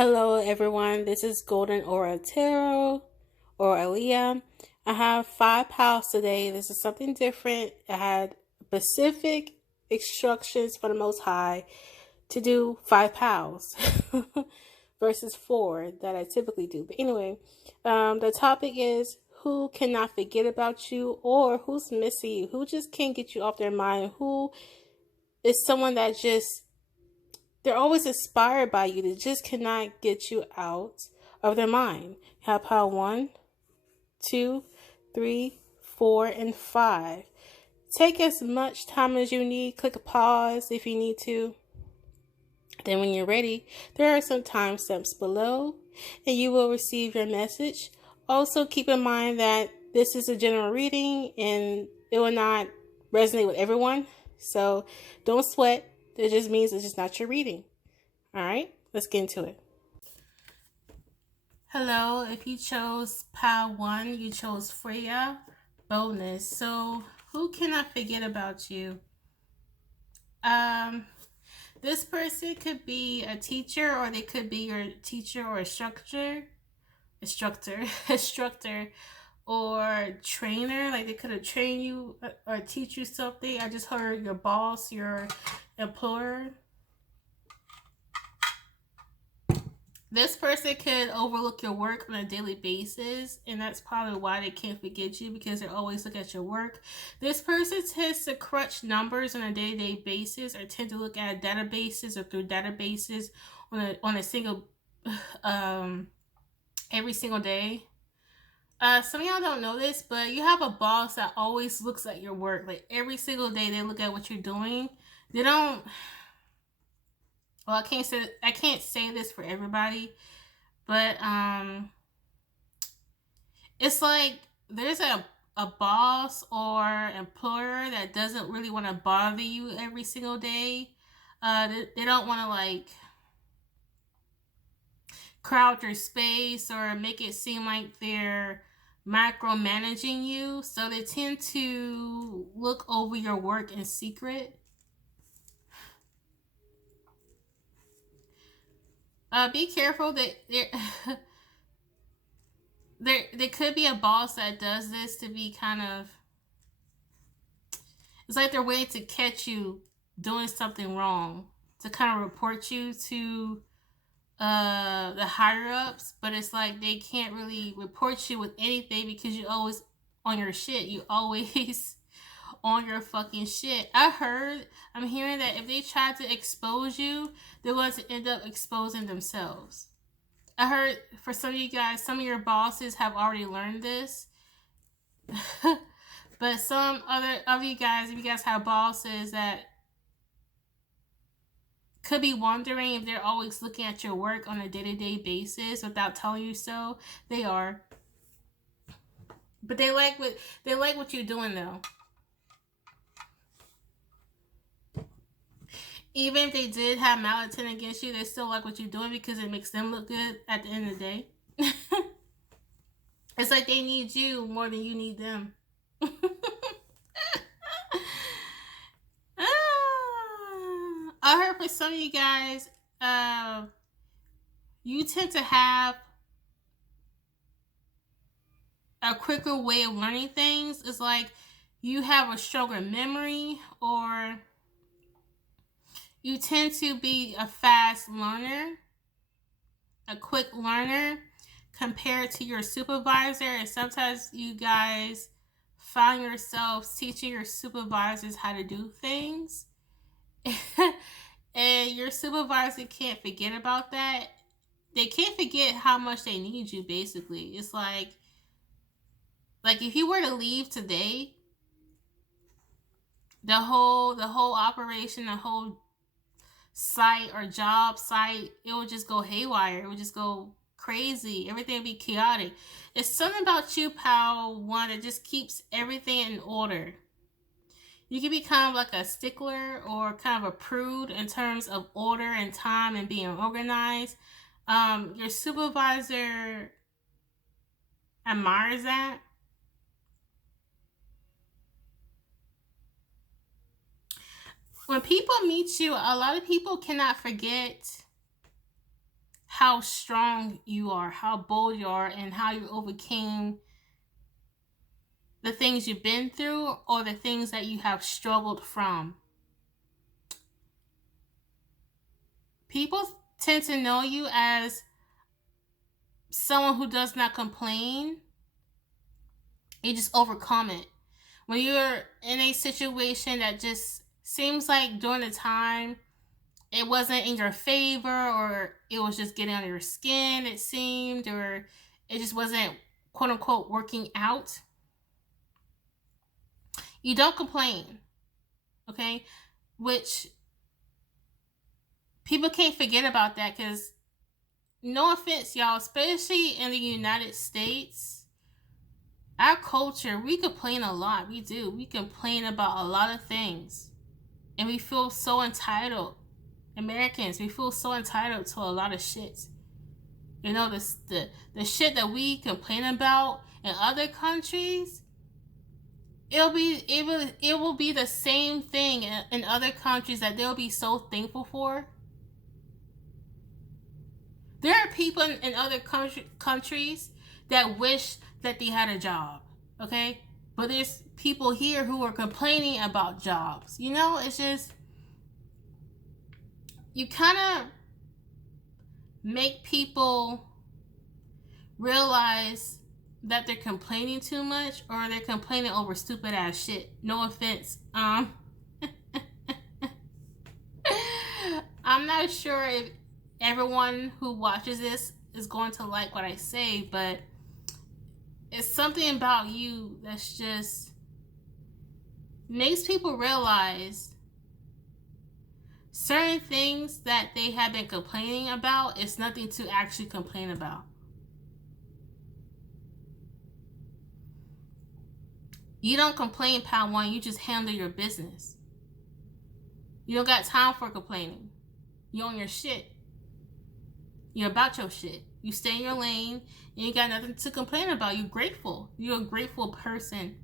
Hello, everyone. This is Golden Aura Tarot or Aliyah. I have 5 piles today. This is something different. I had specific instructions from the Most High to do 5 piles versus 4 that I typically do. But anyway, the topic is who cannot forget about you, or who's missing you, who just can't get you off their mind, who is someone that just they're always inspired by you. They just cannot get you out of their mind. Have pile 1, 2, 3, 4, and 5. Take as much time as you need. Click pause if you need to. Then when you're ready, there are some timestamps below and you will receive your message. Also keep in mind that this is a general reading and it will not resonate with everyone. So don't sweat. It just means it's just not your reading. Alright, let's get into it. Hello, if you chose pile 1, you chose Freya, bonus. So who can I forget about you? This person could be a teacher, or they could be your teacher or instructor, or trainer. Like they could have trained you or teach you something. I just heard your boss, your employer. This person could overlook your work on a daily basis, and that's probably why they can't forget you, because they always look at your work. This person tends to crunch numbers on a day-to-day basis, or tend to look at databases or through databases on a single every single day. Some of y'all don't know this, but you have a boss that always looks at your work. Like every single day they look at what you're doing. They don't. Well, I can't say this for everybody, but it's like there's a boss or employer that doesn't really want to bother you every single day. They don't want to like crowd your space or make it seem like they're micromanaging you. So they tend to look over your work in secret. Be careful that there could be a boss that does this to be kind of. It's like they're waiting to catch you doing something wrong, to kind of report you to the higher ups. But it's like they can't really report you with anything because you always on your shit. You always on your fucking shit. I'm hearing that if they try to expose you, they're going to end up exposing themselves. I heard for some of you guys, some of your bosses have already learned this. But some other of you guys, if you guys have bosses that could be wondering if they're always looking at your work on a day-to-day basis without telling you so, they are. But they like what you're doing though. Even if they did have malintent against you, they still like what you're doing because it makes them look good at the end of the day. It's like they need you more than you need them. I heard for some of you guys, you tend to have a quicker way of learning things. It's like you have a stronger memory, or you tend to be a fast learner, a quick learner compared to your supervisor. And sometimes you guys find yourselves teaching your supervisors how to do things. And your supervisor can't forget about that. They can't forget how much they need you, basically. It's like if you were to leave today, the whole operation, the whole site or job site, it would just go haywire. It would just go crazy. Everything would be chaotic. It's something about you, pal one, that just keeps everything in order. You can be kind of like a stickler or kind of a prude in terms of order and time and being organized. Your supervisor admires that. When people meet you, a lot of people cannot forget how strong you are, how bold you are, and how you overcame the things you've been through or the things that you have struggled from. People tend to know you as someone who does not complain. You just overcome it. When you're in a situation that just seems like during the time it wasn't in your favor, or it was just getting under your skin, it seemed, or it just wasn't quote unquote working out, you don't complain. Okay? Which people can't forget about that, because no offense, y'all, especially in the United States, our culture, we complain a lot. We do. We complain about a lot of things. And we feel so entitled. Americans, we feel so entitled to a lot of shit. You know, the shit that we complain about in other countries, it will be the same thing in other countries that they'll be so thankful for. There are people in other countries that wish that they had a job, okay? But there's people here who are complaining about jobs. You know, it's just, you kind of make people realize that they're complaining too much, or they're complaining over stupid ass shit. No offense. I'm not sure if everyone who watches this is going to like what I say, but it's something about you that's just makes people realize certain things that they have been complaining about is nothing to actually complain about. You don't complain, Pound One. You just handle your business. You don't got time for complaining. You own your shit. You're about your shit. You stay in your lane, and you got nothing to complain about. You're grateful. You're a grateful person.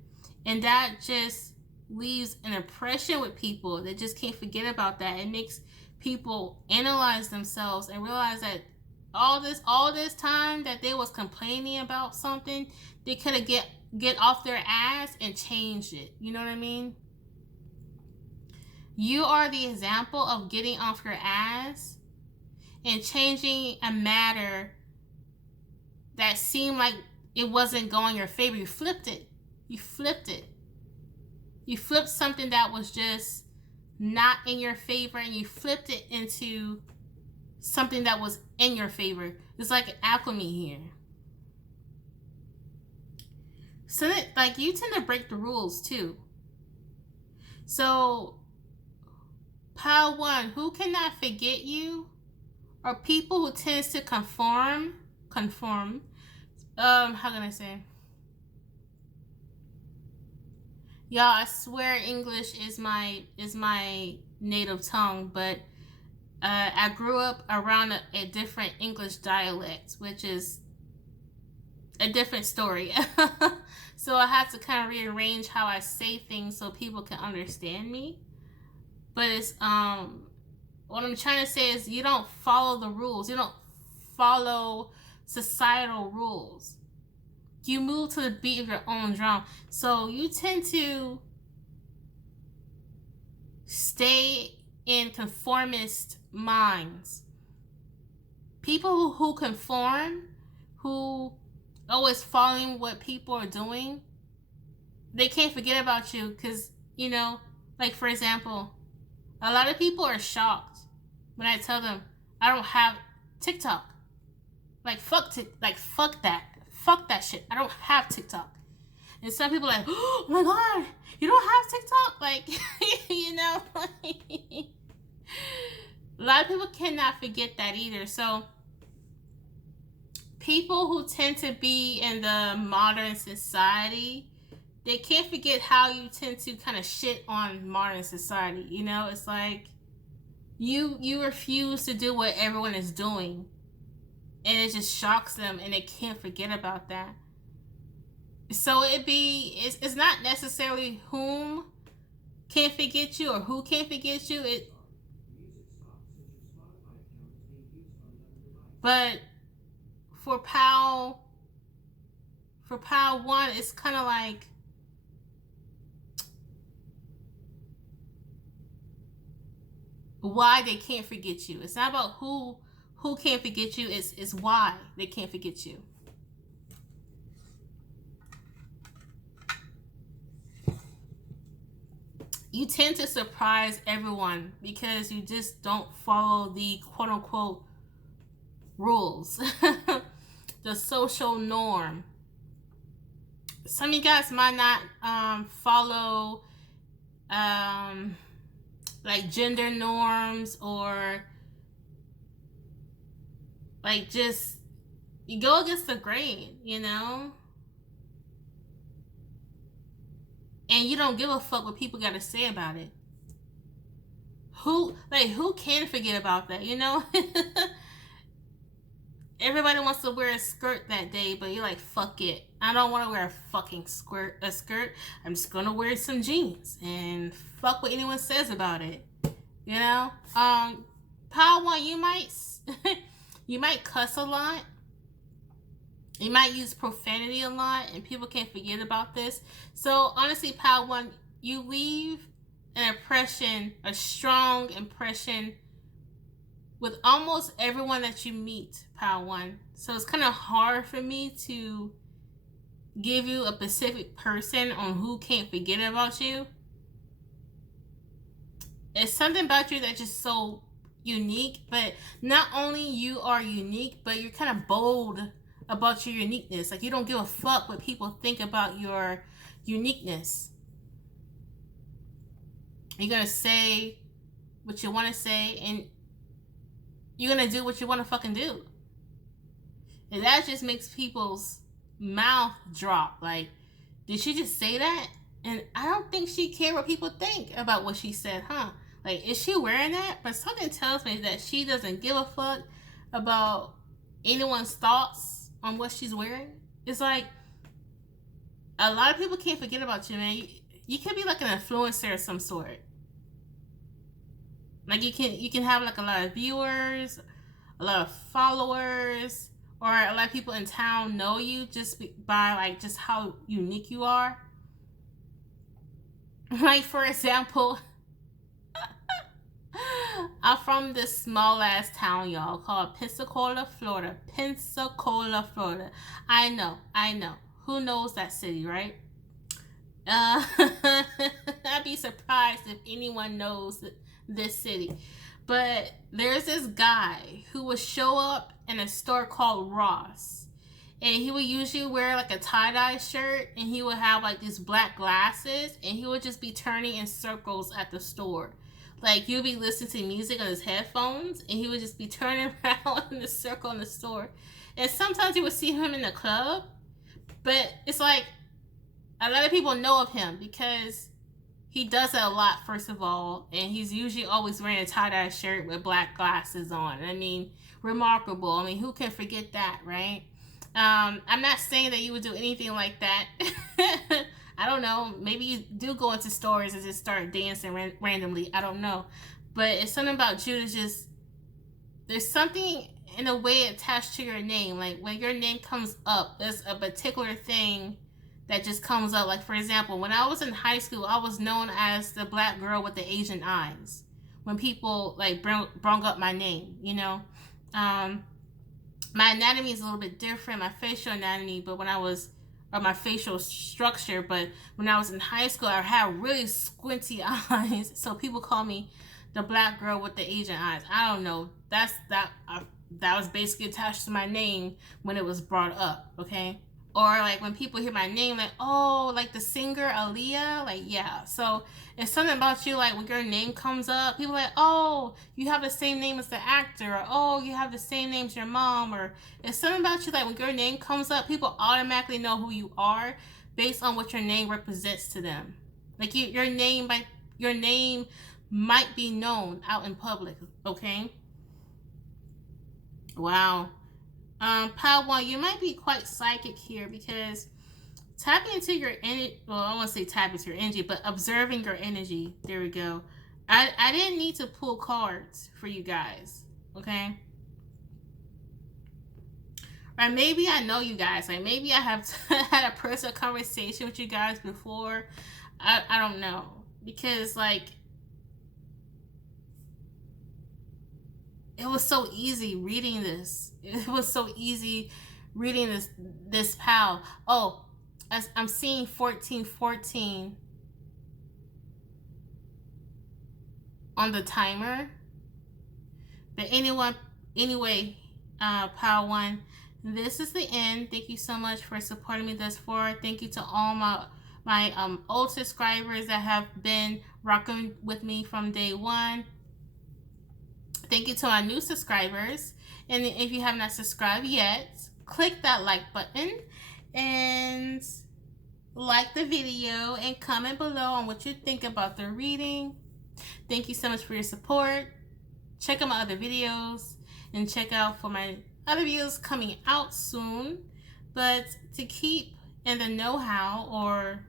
And that just leaves an impression with people that just can't forget about that. It makes people analyze themselves and realize that all this time that they was complaining about something, they could have get off their ass and change it. You know what I mean? You are the example of getting off your ass and changing a matter that seemed like it wasn't going your favor. You flipped it. You flipped it. You flipped something that was just not in your favor, and you flipped it into something that was in your favor. It's like an alchemy here. So that, like, you tend to break the rules too. So, Pile One, who cannot forget you, are people who tends to conform. How can I say? Y'all, I swear English is my native tongue, but I grew up around a different English dialect, which is a different story. So I have to kind of rearrange how I say things so people can understand me. But it's what I'm trying to say is, you don't follow the rules. You don't follow societal rules. You move to the beat of your own drum. So you tend to stay in conformist minds. People who conform, who always following what people are doing, they can't forget about you, because, you know, like, for example, a lot of people are shocked when I tell them I don't have TikTok. Like, fuck that. Fuck that shit. I don't have TikTok. And some people are like, oh my god, you don't have TikTok? Like, you know, a lot of people cannot forget that either. So people who tend to be in the modern society, they can't forget how you tend to kind of shit on modern society. You know, it's like you refuse to do what everyone is doing, and it just shocks them, and they can't forget about that. So it's not necessarily whom can't forget you or who can't forget you. But for pile 1, it's kind of like, why they can't forget you. It's not about who can't forget you. It's why they can't forget you. You tend to surprise everyone because you just don't follow the quote unquote rules, the social norm. Some of you guys might not follow like gender norms, or like just you go against the grain, you know? And you don't give a fuck what people gotta say about it. Who can forget about that, you know? Everybody wants to wear a skirt that day, but you're like, fuck it. I don't want to wear a fucking skirt. I'm just gonna wear some jeans and fuck what anyone says about it. You know? Pile 1, you might you might cuss a lot. You might use profanity a lot, and people can't forget about this. So honestly, pile 1, you leave an impression, a strong impression, with almost everyone that you meet, pile 1. So it's kind of hard for me to give you a specific person on who can't forget about you. It's something about you that's just so unique, but not only you are unique, but you're kind of bold about your uniqueness. Like, you don't give a fuck what people think about your uniqueness. You're gonna say what you want to say, and you're gonna do what you want to fucking do. And that just makes people's mouth drop. Like, did she just say that? And I don't think she cared what people think about what she said, huh? Like, is she wearing that? But something tells me that she doesn't give a fuck about anyone's thoughts on what she's wearing. It's like, a lot of people can't forget about you, man. You could be like an influencer of some sort. Like, you can have like a lot of viewers, a lot of followers, or a lot of people in town know you just by like just how unique you are. Like, for example, I'm from this small ass town, y'all, called Pensacola, Florida. Pensacola, Florida. I know. Who knows that city, right? I'd be surprised if anyone knows this city. But there's this guy who would show up in a store called Ross, and he would usually wear like a tie-dye shirt, and he would have like these black glasses, and he would just be turning in circles at the store. Like, you'd be listening to music on his headphones, and he would just be turning around in the circle in the store. And sometimes you would see him in the club, but it's like, a lot of people know of him because he does it a lot, first of all, and he's usually always wearing a tie-dye shirt with black glasses on. I mean, remarkable. I mean, who can forget that, right? I'm not saying that you would do anything like that. I don't know. Maybe you do go into stores and just start dancing randomly. I don't know. But it's something about you that's just, there's something in a way attached to your name. Like, when your name comes up, there's a particular thing that just comes up. Like, for example, when I was in high school, I was known as the black girl with the Asian eyes. When people like brung up my name, you know, my anatomy is a little bit different, my facial anatomy, but when I was, or my facial structure, but when I was in high school, I had really squinty eyes, so people call me the black girl with the Asian eyes. I don't know. That was basically attached to my name when it was brought up, okay? Or like when people hear my name, like, oh, like the singer Aaliyah, like, yeah. So it's something about you, like when your name comes up, people are like, oh, you have the same name as the actor, or oh, you have the same name as your mom, or it's something about you, like when your name comes up, people automatically know who you are based on what your name represents to them. Like, your name might be known out in public, okay? Wow. Pile 1, you might be quite psychic here because tapping into your energy, well, I won't say tap into your energy, but observing your energy. There we go. I didn't need to pull cards for you guys, okay? Or maybe I know you guys. Like maybe I have had a personal conversation with you guys before. I don't know. Because like it was so easy reading this. It was so easy reading this pal. Oh, I'm seeing 1414 on the timer. But anyway, pal one, this is the end. Thank you so much for supporting me thus far. Thank you to all my old subscribers that have been rocking with me from day one. Thank you to our new subscribers. And if you have not subscribed yet, click that like button and like the video and comment below on what you think about the reading. Thank you so much for your support. Check out my other videos and check out for my other videos coming out soon. But to keep in the know-how or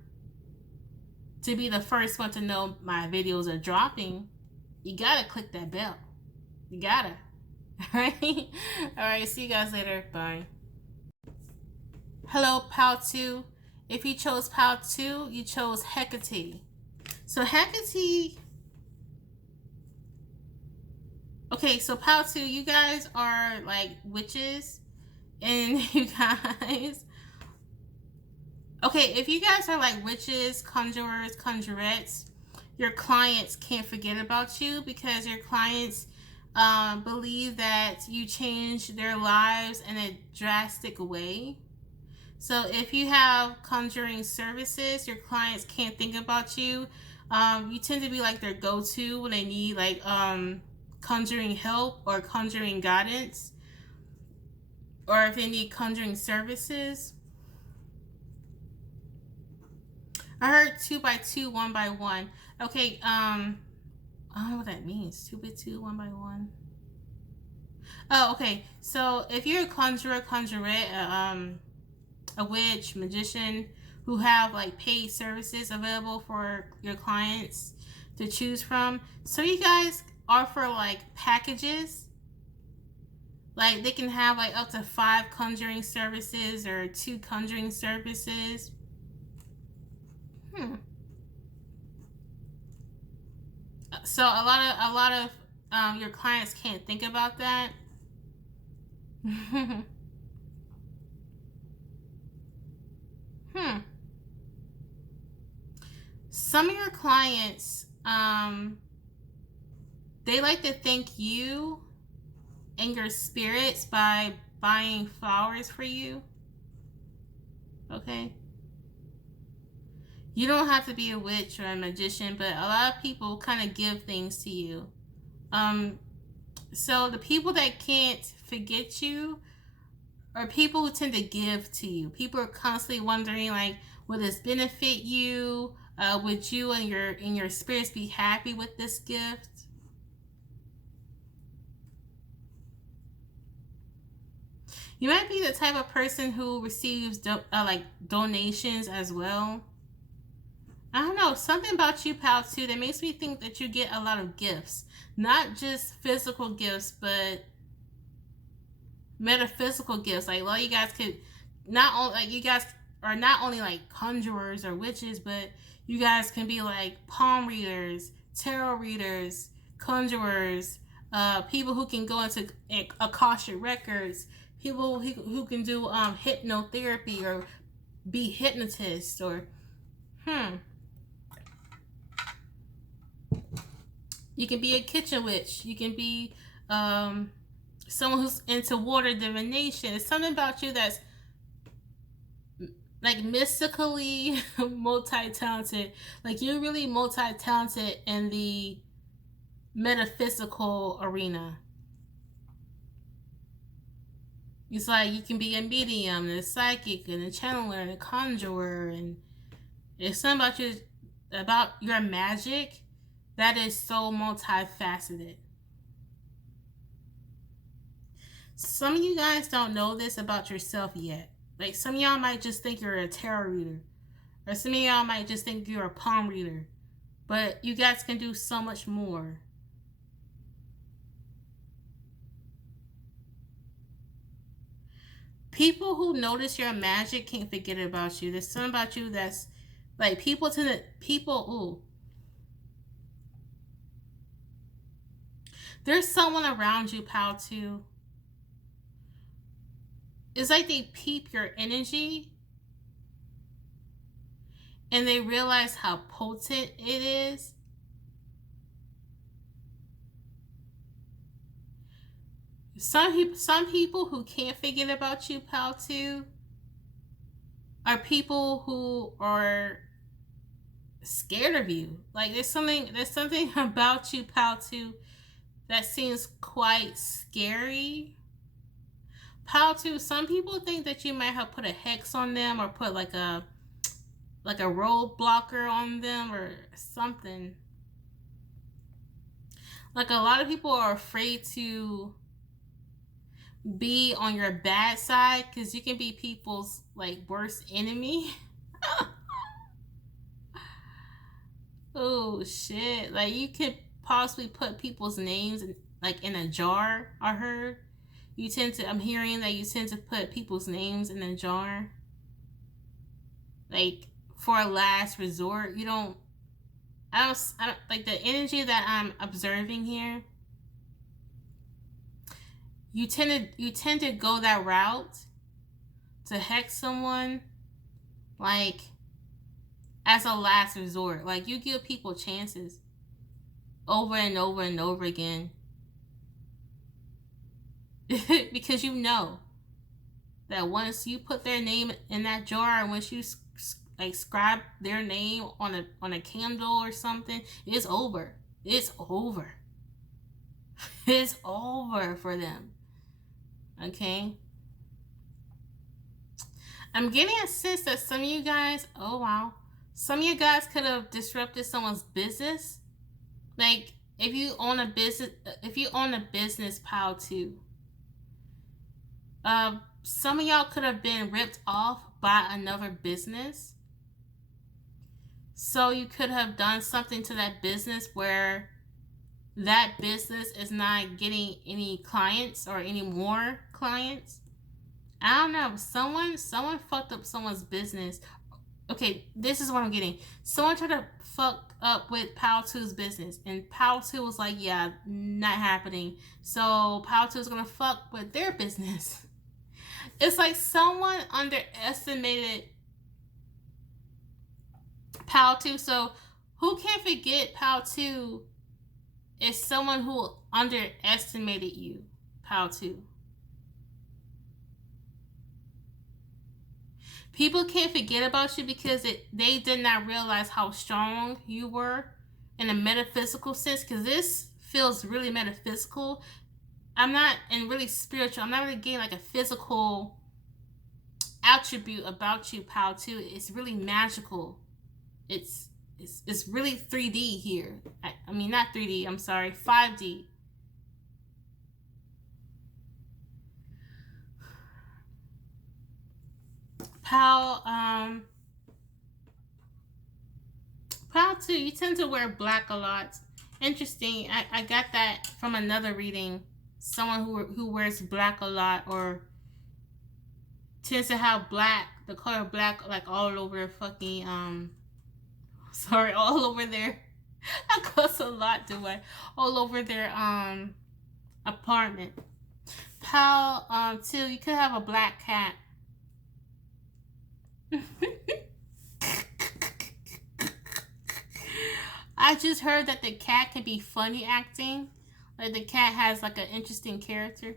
to be the first one to know my videos are dropping, you gotta click that bell. You gotta. Alright? Alright, see you guys later. Bye. Hello, Pal 2. If you chose Pal 2, you chose Hecate. So Hecate... Okay, so Pal 2, you guys are like witches. And you guys... Okay, if you guys are like witches, conjurers, conjurettes, your clients can't forget about you because your clients believe that you changed their lives in a drastic way. So if you have conjuring services, your clients can't think about you. You tend to be like their go-to when they need like conjuring help or conjuring guidance, or if they need conjuring services. I heard 2 by 2, 1 by 1. Okay, I don't know what that means. 2 by 2, 1 by 1. Oh, okay. So if you're a conjurer, conjurette, a witch, magician who have like paid services available for your clients to choose from, so you guys offer like packages. Like they can have like up to 5 conjuring services or 2 conjuring services. So a lot of your clients can't think about that. Some of your clients, they like to thank you and your spirits by buying flowers for you. Okay? You don't have to be a witch or a magician, but a lot of people kind of give things to you. So the people that can't forget you are people who tend to give to you. People are constantly wondering, like, will this benefit you? Would you and your spirits be happy with this gift? You might be the type of person who receives like donations as well. I don't know, something about you, Pal 2, that makes me think that you get a lot of gifts. Not just physical gifts, but metaphysical gifts. Like, well, you guys could not only like you guys are not only like conjurers or witches, but you guys can be like palm readers, tarot readers, conjurers, people who can go into Akashic records, people who can do hypnotherapy or be hypnotists or You can be a kitchen witch. You can be someone who's into water divination. It's something about you that's like mystically multi-talented. Like you're really multi-talented in the metaphysical arena. It's like you can be a medium and a psychic and a channeler and a conjurer, and it's something about your magic that is so multifaceted. Some of you guys don't know this about yourself yet. Like some of y'all might just think you're a tarot reader, or some of y'all might just think you're a palm reader, but you guys can do so much more. People who notice your magic can't forget about you. There's something about you that's like people to the people. Ooh, there's someone around you, pal. Too. It's like they peep your energy and they realize how potent it is. Some people who can't forget about you, pal. Too, are people who are scared of you. Like there's something about you, pal. Too, that seems quite scary. Pal. Too, some people think that you might have put a hex on them or put like a road blocker on them or something. Like a lot of people are afraid to be on your bad side because you can be people's like worst enemy. Oh shit! Like you could possibly put people's names like in a jar. I heard you tend to. I'm hearing that you tend to put people's names in a jar, like for a last resort. You don't. I don't like the energy that I'm observing here. You tend to go that route to hex someone, like as a last resort. Like you give people chances over and over and over again because you know that once you put their name in that jar and once you like scribe their name on a candle or something, it's over. It's over. It's over for them. Okay. I'm getting a sense that some of you guys, oh wow, some of you guys could have disrupted someone's business. Like if you own a business, pal. Too. Some of y'all could have been ripped off by another business. So you could have done something to that business where that business is not getting any clients or any more clients. I don't know. Someone fucked up someone's business. Okay, this is what I'm getting. Someone tried to fuck up with Pal 2's business, and Pal 2 was like, yeah, not happening. So Pal 2 is gonna fuck with their business. It's like someone underestimated Pal 2. So who can't forget Pal 2 is someone who underestimated you, Pal 2. People can't forget about you because they did not realize how strong you were in a metaphysical sense, because this feels really metaphysical. I'm not, and really spiritual. I'm not really getting like a physical attribute about you, Pal 2. It's really magical. It's really 3D here. I mean, not 3D, I'm sorry, 5D. Pal, Pal 2, you tend to wear black a lot. Interesting. I got that from another reading. Someone who wears black a lot or tends to have black, the color black, like all over fucking sorry, all over their I cuss a lot, do I? All over their apartment. Pal 2, you could have a black cat. I just heard that the cat can be funny acting. Like the cat has like an interesting character.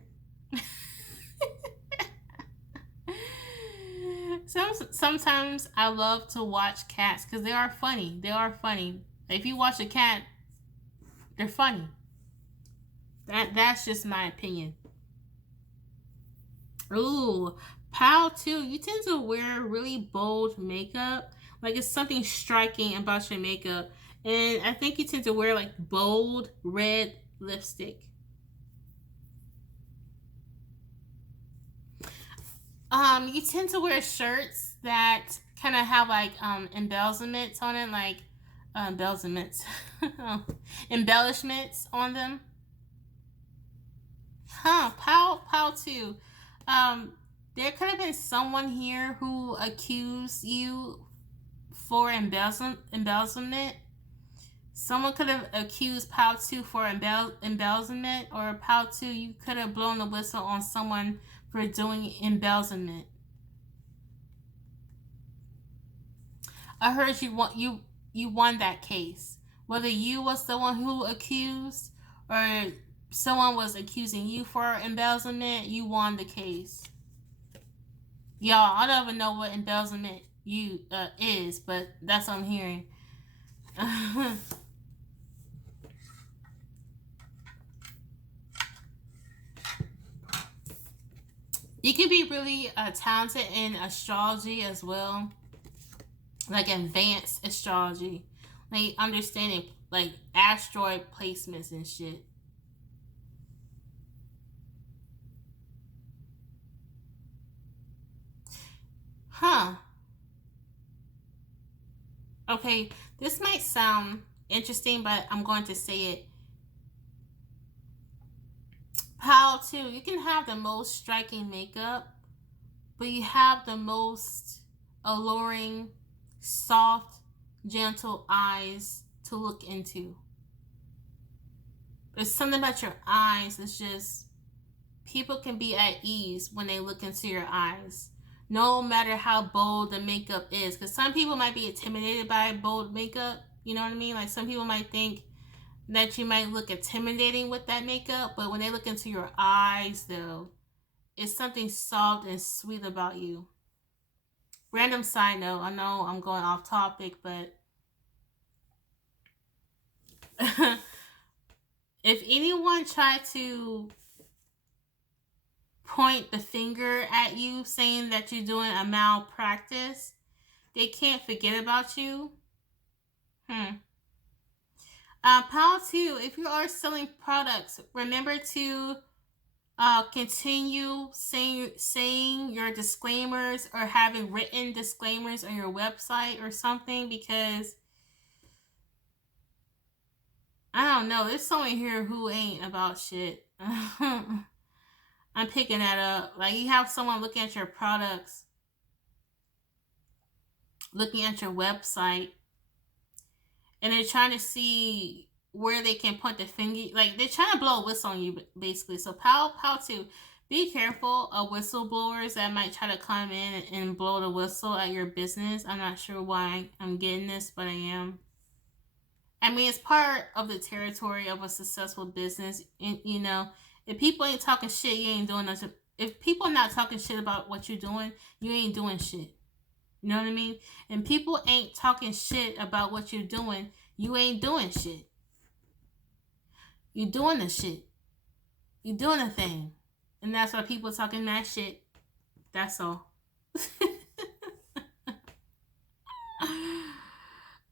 Sometimes I love to watch cats because they are funny. They are funny. If you watch a cat, they're funny. That's just my opinion. Ooh, Pal 2, you tend to wear really bold makeup. Like it's something striking about your makeup. And I think you tend to wear like bold red lipstick. You tend to wear shirts that kind of have like embellishments on it, like embellishments, embellishments on them. Pal 2. there could have been someone here who accused you for embezzlement. Someone could have accused Pal 2 for embezzlement, or Pal 2, you could have blown the whistle on someone for doing embezzlement. I heard you won that case. Whether you was the one who accused or someone was accusing you for embezzlement, you won the case. Y'all, I don't even know what embezzlement is, but that's what I'm hearing. You can be really talented in astrology as well, like advanced astrology, like understanding like asteroid placements and shit. Huh. Okay, this might sound interesting, but I'm going to say it. Pal 2, you can have the most striking makeup, but you have the most alluring, soft, gentle eyes to look into. There's something about your eyes that's just, people can be at ease when they look into your eyes. No matter how bold the makeup is. Because some people might be intimidated by bold makeup. You know what I mean? Like some people might think that you might look intimidating with that makeup. But when they look into your eyes, though, it's something soft and sweet about you. Random side note. I know I'm going off topic, but if anyone tried to point the finger at you saying that you're doing a malpractice, they can't forget about you. Pal 2, if you are selling products, remember to continue saying your disclaimers or having written disclaimers on your website or something, because I don't know, there's someone here who ain't about shit. I'm picking that up. Like you have someone looking at your products, looking at your website, and they're trying to see where they can point the finger. Like they're trying to blow a whistle on you, basically. So Pal 2, be careful of whistleblowers that might try to come in and blow the whistle at your business. I'm not sure why I'm getting this, but I am. I mean, it's part of the territory of a successful business. And, you know, if people ain't talking shit, you ain't doing nothing. If people are not talking shit about what you're doing, you ain't doing shit. You know what I mean? And people ain't talking shit about what you're doing, you ain't doing shit. You're doing the shit. You're doing a thing. And that's why people talking that shit. That's all.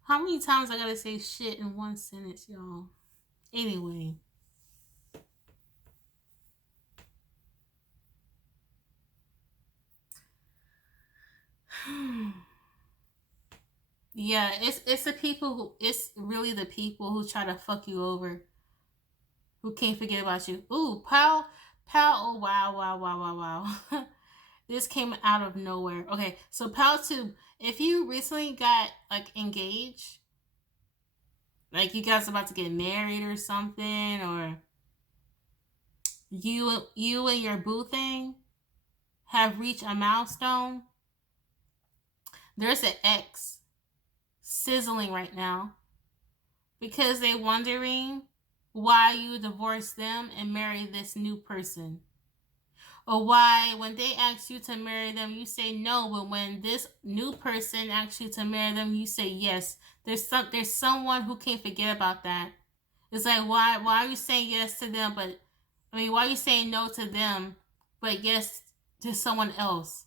How many times I gotta say shit in one sentence, y'all? Anyway. Yeah, it's the people who, it's really the people who try to fuck you over, who can't forget about you. Ooh, Pal, oh wow. This came out of nowhere. Okay, so Pal 2, if you recently got like engaged, like you guys about to get married or something, or you and your boo thing have reached a milestone, there's an ex sizzling right now because they're wondering why you divorce them and marry this new person. Or why, when they ask you to marry them, you say no, but when this new person asks you to marry them, you say yes. There's someone who can't forget about that. It's like, why are you saying yes to them, but I mean, why are you saying no to them, but yes to someone else?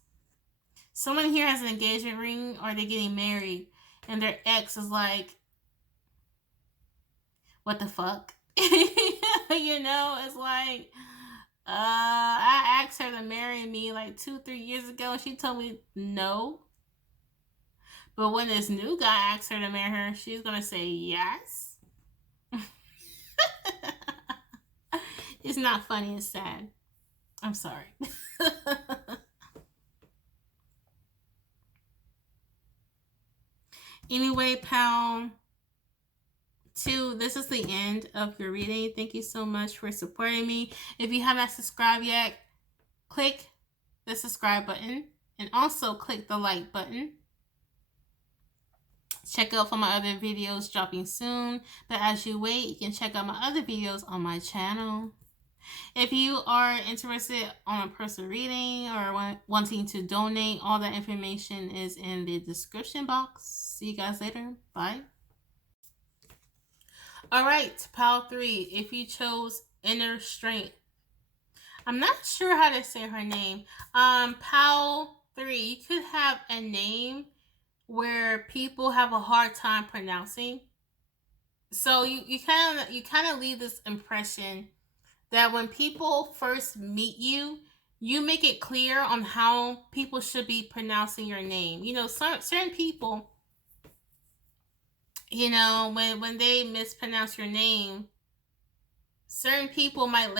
Someone here has an engagement ring, or they're getting married, and their ex is like, what the fuck? You know, it's like, I asked her to marry me like 2-3 years ago, and she told me no. But when this new guy asks her to marry her, she's gonna say yes. It's not funny, it's sad. I'm sorry. Anyway, pal, this is the end of your reading. Thank you so much for supporting me. If you have not subscribed yet, click the subscribe button and also click the like button. Check out for my other videos dropping soon. But as you wait, you can check out my other videos on my channel. If you are interested on a personal reading or wanting to donate, all that information is in the description box. See you guys later. Bye. All right, pile 3. If you chose Inner Strength, I'm not sure how to say her name. Pile 3. You could have a name where people have a hard time pronouncing. So you kind of leave this impression that when people first meet you, you make it clear on how people should be pronouncing your name. You know, certain people, you know, when they mispronounce your name, certain people might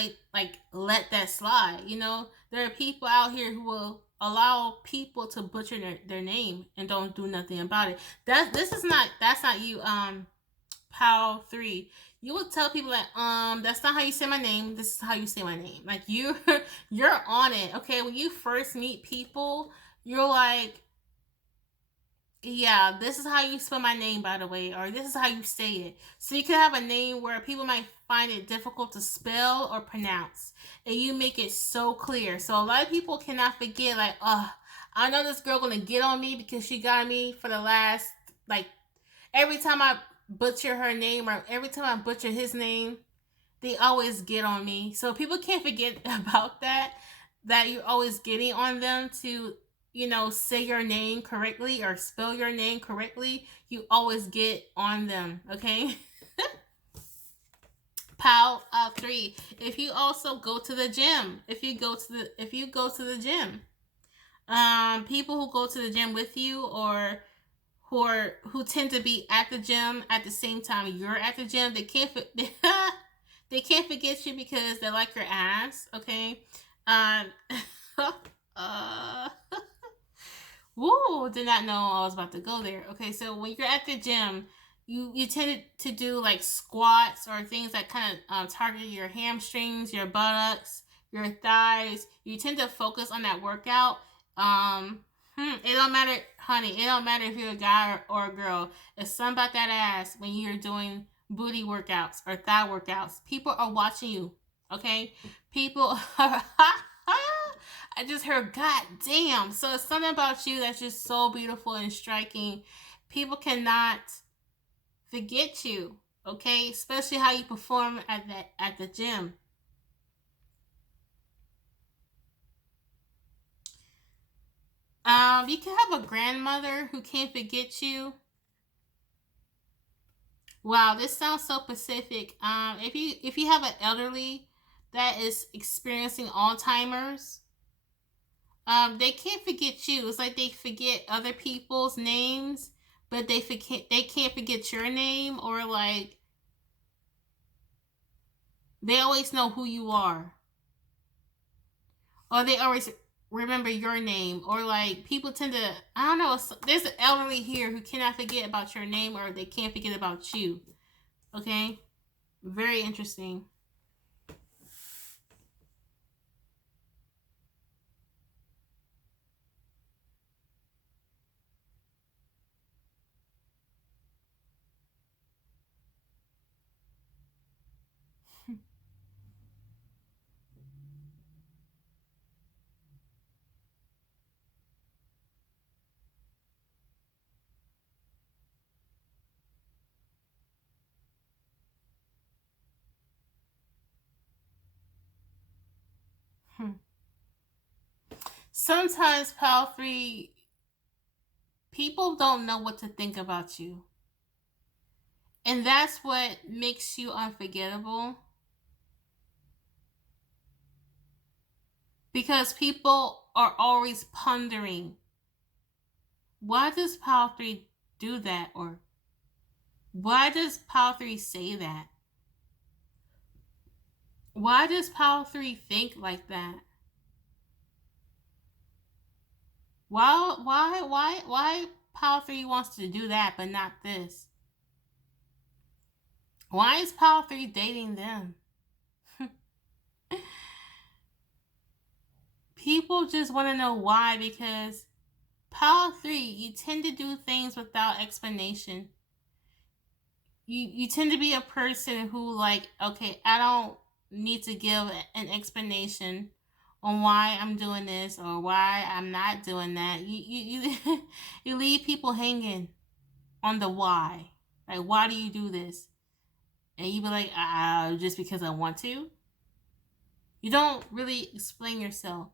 let that slide. You know, there are people out here who will allow people to butcher their name and don't do nothing about it. That's not you, Pal 3. You will tell people that that's not how you say my name. This is how you say my name. Like you're on it. Okay, when you first meet people, you're like, yeah, this is how you spell my name, by the way, or this is how you say it. So you can have a name where people might find it difficult to spell or pronounce, and you make it so clear. So a lot of people cannot forget, like, I know this girl gonna get on me because she got me for the last, like, every time I butcher her name or every time I butcher his name, they always get on me. So people can't forget about that you're always getting on them to, you know, say your name correctly or spell your name correctly. You always get on them, okay? Pal 3. If you also go to the gym, if you go to the gym, people who go to the gym with you or who tend to be at the gym at the same time you're at the gym, they can't they can't forget you because they like your ass, okay? Woo, did not know I was about to go there. Okay, so when you're at the gym, you tend to do like squats or things that kind of target your hamstrings, your buttocks, your thighs. You tend to focus on that workout. It don't matter, honey. It don't matter if you're a guy or a girl. It's something about that ass when you're doing booty workouts or thigh workouts. People are watching you. Okay, people are. I just heard, God damn. So it's something about you that's just so beautiful and striking. People cannot forget you, okay? Especially how you perform at the gym. You can have a grandmother who can't forget you. Wow, this sounds so specific. If you have an elderly that is experiencing Alzheimer's, they can't forget you. It's like they forget other people's names, but they can't forget your name, or like they always know who you are, or they always remember your name, or like people tend to, I don't know, there's an elderly here who cannot forget about your name, or they can't forget about you. Okay, very interesting. Sometimes, Pal 3, people don't know what to think about you. And that's what makes you unforgettable. Because people are always pondering, why does Pal 3 do that? Or why does Pal 3 say that? Why does Pal 3 think like that? Why Pile 3 wants to do that, but not this? Why is Pile 3 dating them? People just want to know why, because Pile 3, you tend to do things without explanation. You tend to be a person who, like, okay, I don't need to give an explanation on why I'm doing this or why I'm not doing that. You you leave people hanging on the why. Like, why do you do this? And you be like, just because I want to. You don't really explain yourself.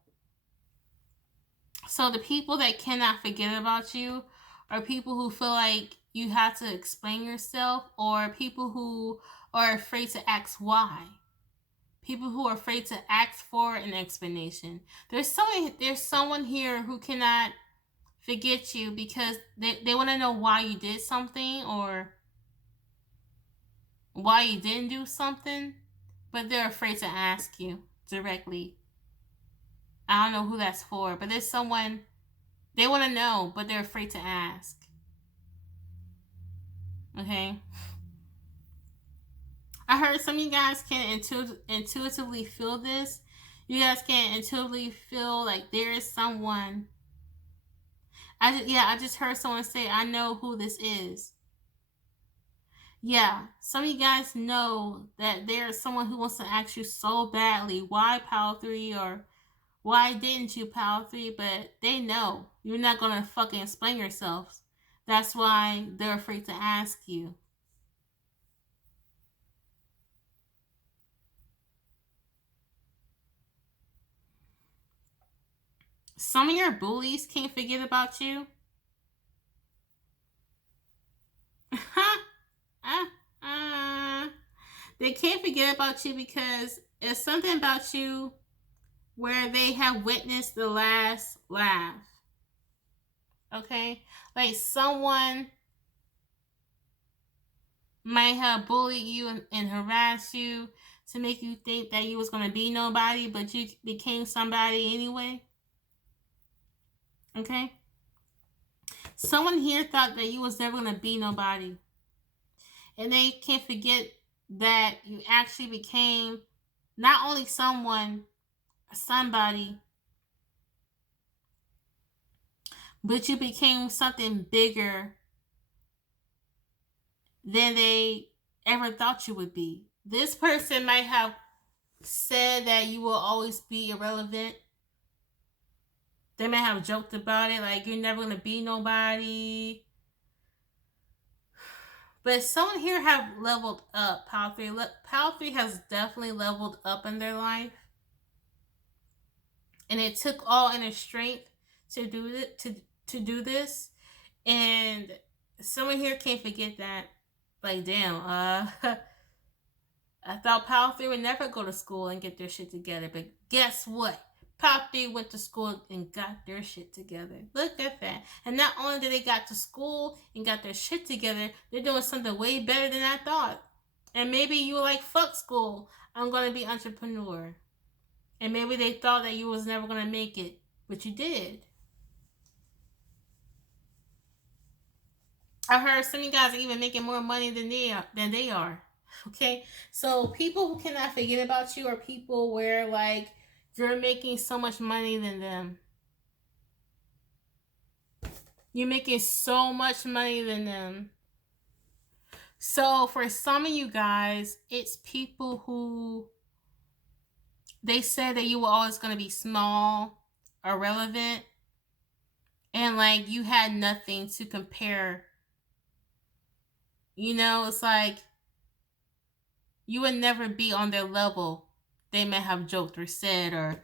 So the people that cannot forget about you are people who feel like you have to explain yourself, or people who are afraid to ask why. People who are afraid to ask for an explanation. There's someone here who cannot forget you because they want to know why you did something or why you didn't do something, but they're afraid to ask you directly. I don't know who that's for, but there's someone, they want to know, but they're afraid to ask. Okay? I heard some of you guys can intuitively feel this. You guys can intuitively feel like there is someone. I just heard someone say, I know who this is. Yeah, some of you guys know that there is someone who wants to ask you so badly, why Power 3, or why didn't you Power 3, but they know you're not going to fucking explain yourselves. That's why they're afraid to ask you. Some of your bullies can't forget about you. They can't forget about you because it's something about you where they have witnessed the last laugh. Okay? Like, someone might have bullied you and harassed you to make you think that you was going to be nobody, but you became somebody anyway. Okay? Someone here thought that you was never going to be nobody. And they can't forget that you actually became not only somebody, but you became something bigger than they ever thought you would be. This person might have said that you will always be irrelevant. They may have joked about it, like you're never going to be nobody. But someone here have leveled up. Power 3. Power 3 has definitely leveled up in their life. And it took all inner strength to do it, to do this. And someone here can't forget that. Like, damn, I thought Power 3 would never go to school and get their shit together. But guess what? Power 3 went to school and got their shit together. Look at that. And not only did they got to school and got their shit together, they're doing something way better than I thought. And maybe you were like, fuck school, I'm going to be entrepreneur. And maybe they thought that you was never going to make it, but you did. I heard some of you guys are even making more money than they are. Okay, so people who cannot forget about you are people where, like, you're making so much money than them. You're making so much money than them. So for some of you guys, it's people who, they said that you were always going to be small, irrelevant, and like you had nothing to compare. You know, it's like you would never be on their level. They may have joked or said or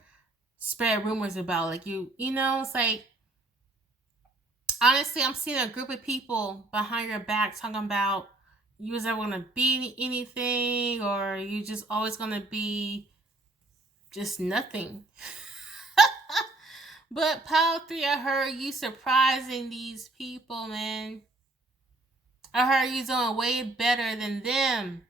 spread rumors about, like, you know, it's like, honestly, I'm seeing a group of people behind your back talking about you was never going to be anything, or you just always going to be just nothing. But Power 3, I heard you surprising these people, man. I heard you doing way better than them.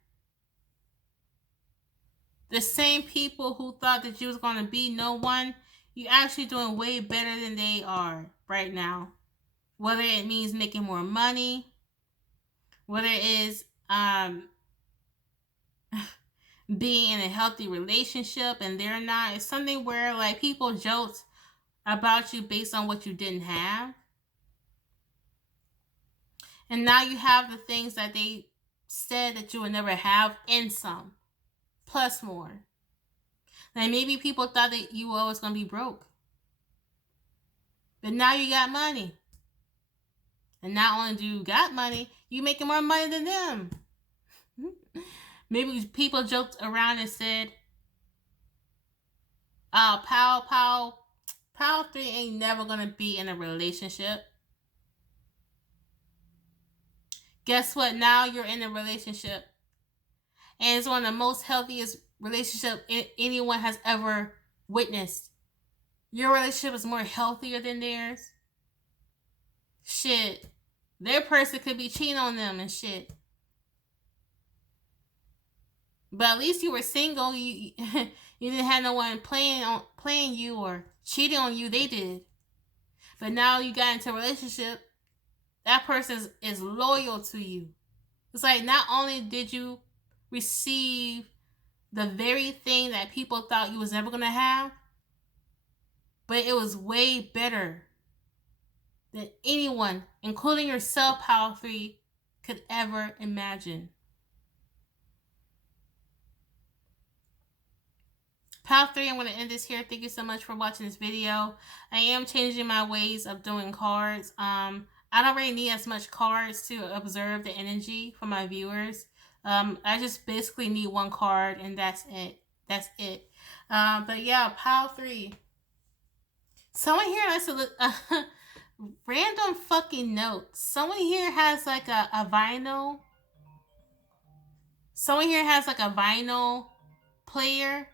The same people who thought that you was going to be no one, you actually doing way better than they are right now. whether it means making more money, whether it is being in a healthy relationship and they're not. It's something where like people joke about you based on what you didn't have. And now you have the things that they said that you would never have and some, plus more. Like maybe people thought that you were always going to be broke. But now you got money. And not only do you got money, you making more money than them. Maybe people joked around and said, Pal 3 ain't never going to be in a relationship. Guess what? Now you're in a relationship. And it's one of the most healthiest relationships anyone has ever witnessed. Your relationship is more healthier than theirs. Shit. Their person could be cheating on them and shit. But at least you were single. You didn't have no one playing you or cheating on you. They did. But now you got into a relationship. That person is loyal to you. It's like not only did you receive the very thing that people thought you was never going to have, but it was way better than anyone, including yourself, Pal 3, could ever imagine. Pal 3, I'm going to end this here. Thank you so much for watching this video. I am changing my ways of doing cards. I don't really need as much cards to observe the energy for my viewers. I just basically need one card and that's it. That's it. But yeah, Pal 3. Someone here has to look. Random fucking note. Someone here has like a vinyl. Someone here has like a vinyl player,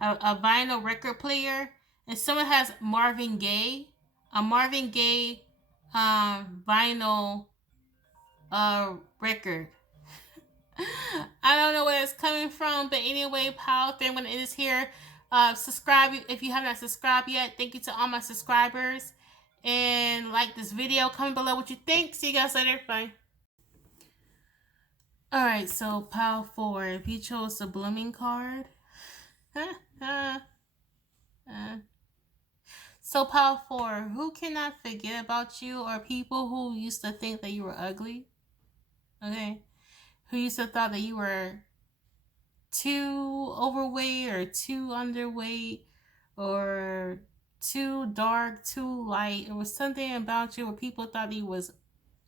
a vinyl record player, and someone has Marvin Gaye, a Marvin Gaye vinyl record. I don't know where it's coming from, but anyway, Pal 3, I'm gonna end this here. Subscribe if you have not subscribed yet. Thank you to all my subscribers. And like this video. Comment below what you think. See you guys later. Bye. Alright, so Pal 4, if you chose the blooming card. So Pal 4, who cannot forget about you are people who used to think that you were ugly. Okay? Who used to thought that you were too overweight or too underweight or too dark, too light. It was something about you where people thought he was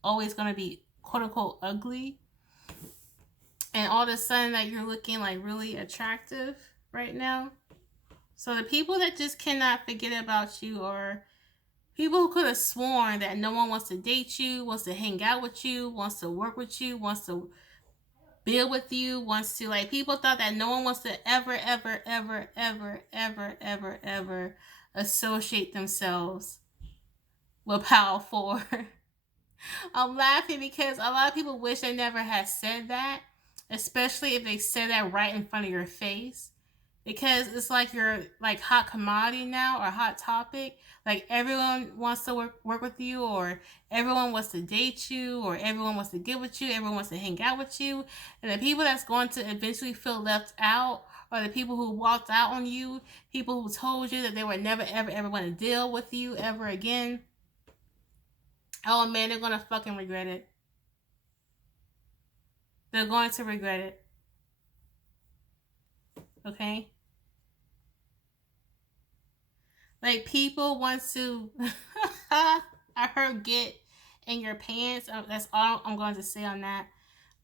always going to be quote unquote ugly. And all of a sudden that you're looking like really attractive right now. So the people that just cannot forget about you are people who could have sworn that no one wants to date you, wants to hang out with you, wants to work with you, wants to build with you, wants to, like, people thought that no one wants to ever associate themselves with Pal 4. I'm laughing because a lot of people wish they never had said that, especially if they said that right in front of your face. Because it's like you're like hot commodity now or hot topic. Like everyone wants to work with you, or everyone wants to date you, or everyone wants to get with you, everyone wants to hang out with you. And the people that's going to eventually feel left out are the people who walked out on you, people who told you that they would never ever want to deal with you ever again. Oh man, they're going to fucking regret it. They're going to regret it. Okay? Like, people want to, I heard get in your pants. That's all I'm going to say on that.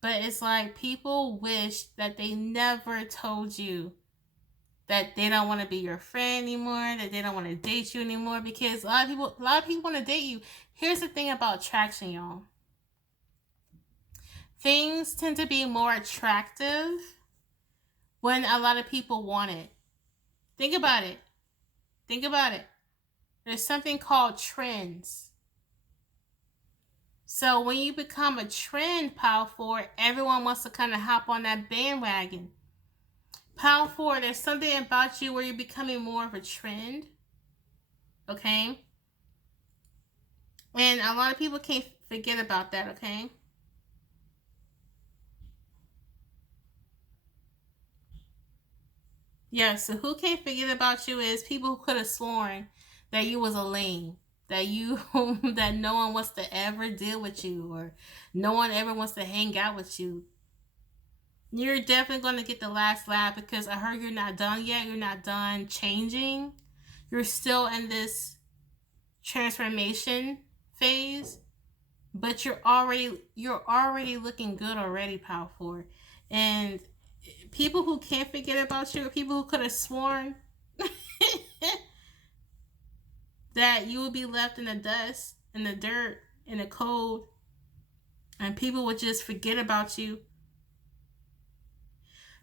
But it's like people wish that they never told you that they don't want to be your friend anymore, that they don't want to date you anymore, because a lot of people want to date you. Here's the thing about attraction, y'all. Things tend to be more attractive when a lot of people want it. Think about it. Think about it. There's something called trends. So when you become a trend, Pal 4, everyone wants to kind of hop on that bandwagon. Pal 4, there's something about you where you're becoming more of a trend. Okay? And a lot of people can't forget about that, okay? Yeah, so who can't forget about you is people who could have sworn that you was a lame, that you that no one wants to ever deal with you, or no one ever wants to hang out with you. You're definitely going to get the last laugh because I heard you're not done yet. You're not done changing. You're still in this transformation phase, but you're already looking good already, Power Four. And people who can't forget about you, people who could have sworn that you would be left in the dust, in the dirt, in the cold, and people would just forget about you.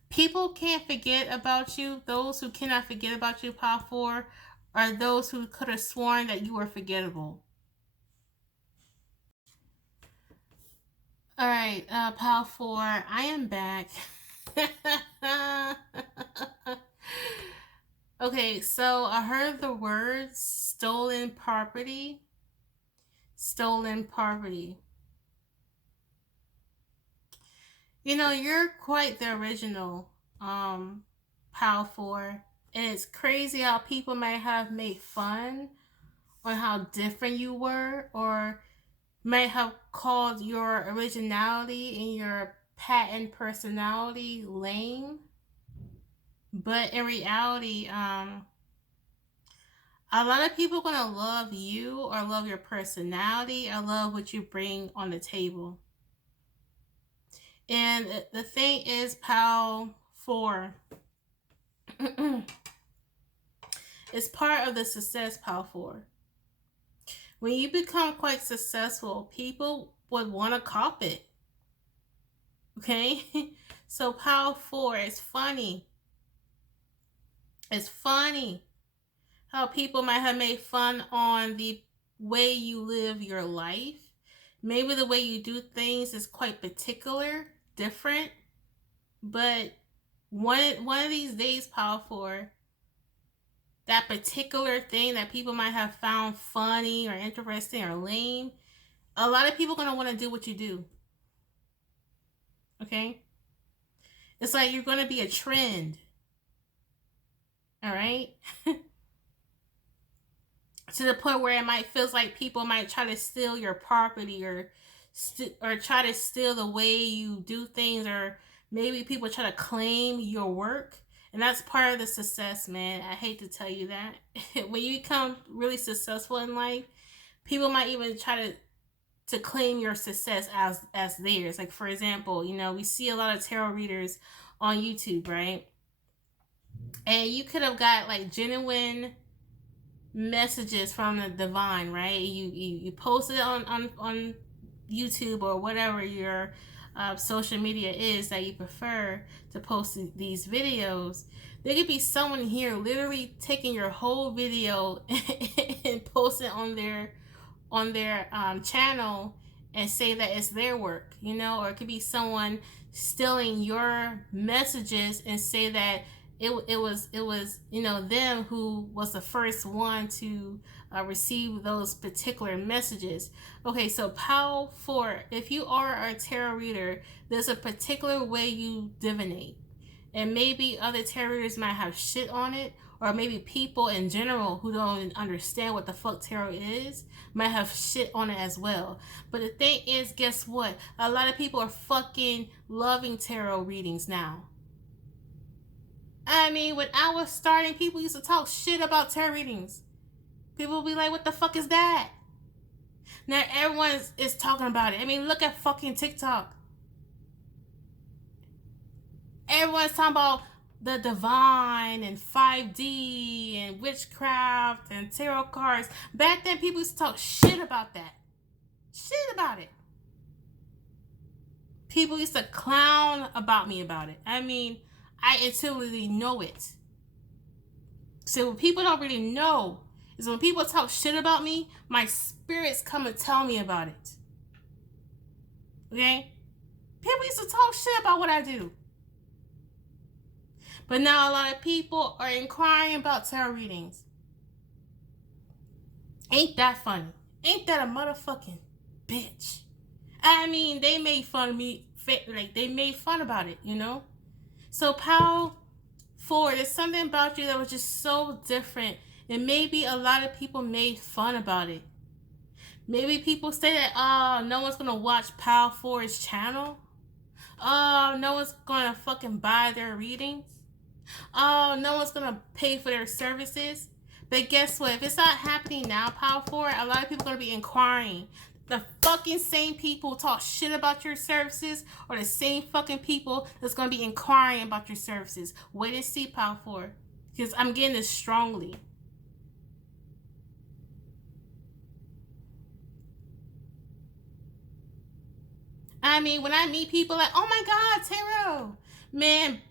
People can't forget about you. Those who cannot forget about you, Power Four, are those who could have sworn that you were forgettable. All right, Power Four, I am back. Okay, so I heard the words stolen property. Stolen property. You know, you're quite the original, Power Four. And it's crazy how people might have made fun on how different you were, or might have called your originality and your patent personality lame. But in reality, a lot of people are gonna love you or love your personality or love what you bring on the table. And the thing is, Pal 4, it's part of the success, Pal 4. When you become quite successful, people would want to cop it. Okay? So, Pal 4, it's funny. It's funny how people might have made fun on the way you live your life. Maybe the way you do things is quite particular, different, but one of these days, Power Four, that particular thing that people might have found funny or interesting or lame, a lot of people are gonna want to do what you do. Okay, it's like you're gonna be a trend. All right. To the point where it might feels like people might try to steal your property, or try to steal the way you do things, or maybe people try to claim your work. And that's part of the success, man. I hate to tell you that. When you become really successful in life, people might even try to claim your success as theirs. Like, for example, you know, we see a lot of tarot readers on YouTube, right? And you could have got like genuine messages from the divine, right? You post it on YouTube or whatever your social media is that you prefer to post these videos. There could be someone here literally taking your whole video and post it on their channel and say that it's their work, you know, or it could be someone stealing your messages and say that it was you know them who was the first one to receive those particular messages. Okay, so Power 4, if you are a tarot reader, there's a particular way you divinate, and maybe other tarot readers might have shit on it, or maybe people in general who don't understand what the fuck tarot is might have shit on it as well. But the thing is, guess what? A lot of people are fucking loving tarot readings now. I mean, when I was starting, people used to talk shit about tarot readings. People would be like, what the fuck is that? Now everyone is talking about it. I mean, look at fucking TikTok. Everyone's talking about the divine and 5D and witchcraft and tarot cards. Back then, people used to talk shit about that. Shit about it. People used to clown about me about it. I mean, I intuitively know it. So what people don't really know is when people talk shit about me, my spirits come and tell me about it. Okay? People used to talk shit about what I do. But now a lot of people are inquiring about tarot readings. Ain't that funny? Ain't that a motherfucking bitch? I mean, they made fun of me, like they made fun about it, you know? So Power Forward, there's something about you that was just so different. And maybe a lot of people made fun about it. Maybe people say that, oh, no one's gonna watch Power Forward's channel. Oh, no one's gonna fucking buy their readings. Oh, no one's gonna pay for their services. But guess what? If it's not happening now, Power Forward, a lot of people are gonna be inquiring. The fucking same people talk shit about your services are the same fucking people that's gonna be inquiring about your services. Wait and see, Power Forward. Because I'm getting this strongly. I mean, when I meet people like, oh my God, tarot. Man,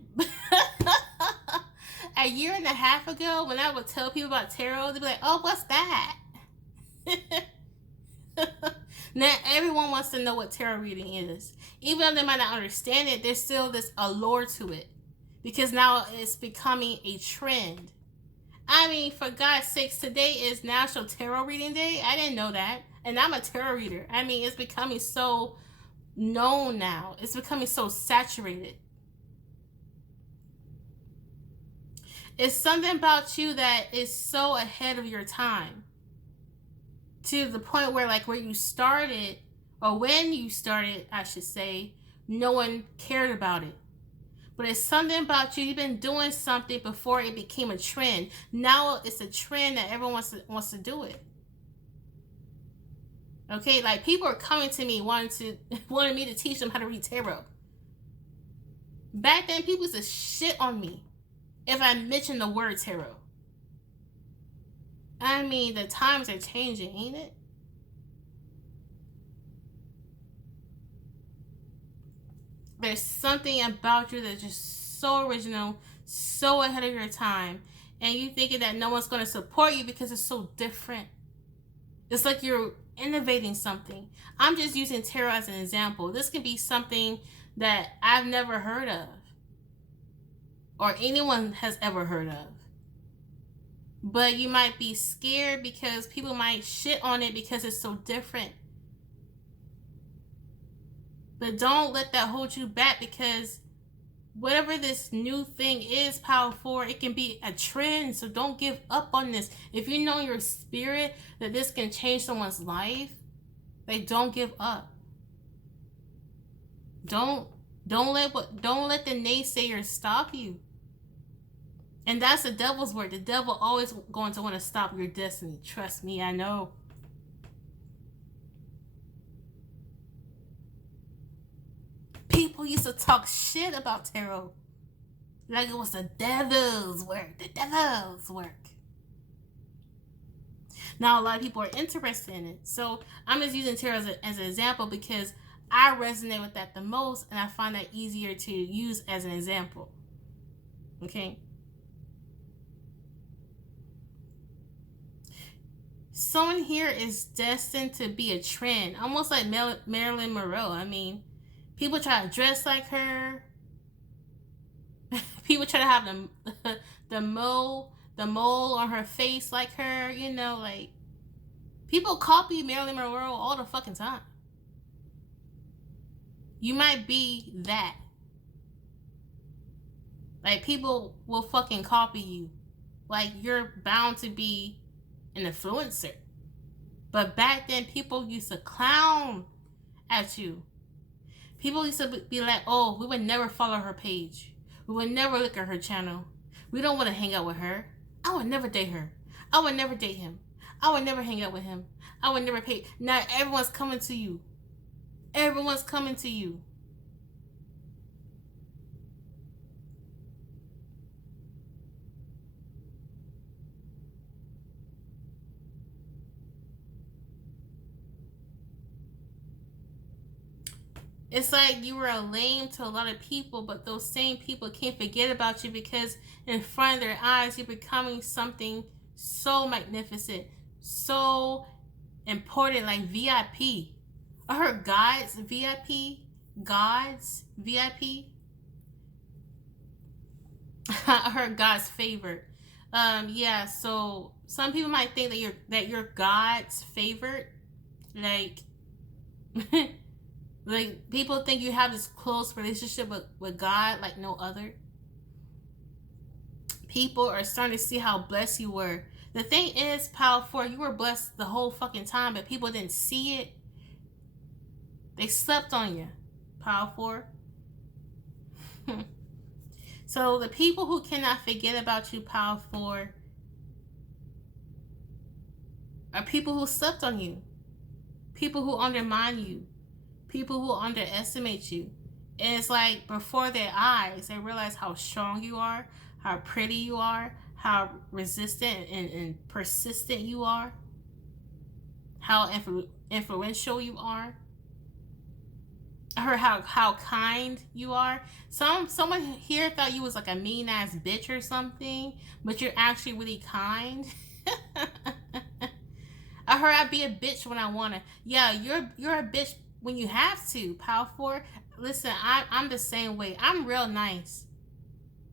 a year and a half ago, when I would tell people about tarot, they'd be like, oh, what's that? Now, everyone wants to know what tarot reading is. Even though they might not understand it, there's still this allure to it. Because now it's becoming a trend. I mean, for God's sakes, today is National Tarot Reading Day. I didn't know that. And I'm a tarot reader. I mean, it's becoming so known now. It's becoming so saturated. It's something about you that is so ahead of your time. To the point where, like, where you started, or when you started, I should say, no one cared about it. But it's something about you. You've been doing something before it became a trend. Now it's a trend that everyone wants to do it. Okay, like people are coming to me wanting me to teach them how to read tarot. Back then, people used to shit on me if I mentioned the word tarot. I mean, the times are changing, ain't it? There's something about you that's just so original, so ahead of your time, and you thinking that no one's going to support you because it's so different. It's like you're innovating something. I'm just using tarot as an example. This could be something that I've never heard of, or anyone has ever heard of. But you might be scared because people might shit on it because it's so different. But don't let that hold you back, because whatever this new thing is, Power Forward, it can be a trend. So don't give up on this. If you know your spirit that this can change someone's life, like, don't give up. Don't let the naysayers stop you. And that's the devil's work. The devil always going to want to stop your destiny. Trust me, I know. People used to talk shit about tarot like it was the devil's work. The devil's work. Now a lot of people are interested in it. So I'm just using tarot as an example because I resonate with that the most, and I find that easier to use as an example. Okay? Someone here is destined to be a trend, almost like Marilyn Monroe. I mean, people try to dress like her. People try to have the mole on her face like her. You know, like, people copy Marilyn Monroe all the fucking time. You might be that. Like, people will fucking copy you. Like, you're bound to be an influencer. But back then, people used to clown at you. People used to be like, oh, we would never follow her page. We would never look at her channel. We don't want to hang out with her. I would never date her. I would never date him. I would never hang out with him. I would never pay. Now everyone's coming to you. Everyone's coming to you. It's like you were a lame to a lot of people, but those same people can't forget about you because in front of their eyes, you're becoming something so magnificent, so important, like VIP. I heard God's VIP. God's VIP. I heard God's favorite. Yeah, so some people might think that you're God's favorite. Like, like people think you have this close relationship with God like no other. People are starting to see how blessed you were. The thing is, Power 4, you were blessed the whole fucking time, but people didn't see it. They slept on you, Power 4. So the people who cannot forget about you, Power 4, are people who slept on you. People who undermine you. People who underestimate you. And it's like before their eyes, they realize how strong you are, how pretty you are, how resistant and persistent you are, how influential you are, or how kind you are. Someone here thought you was like a mean ass bitch or something, but you're actually really kind. I heard I'd be a bitch when I wanna. Yeah, you're a bitch when you have to. Power 4. Listen, I'm the same way. I'm real nice.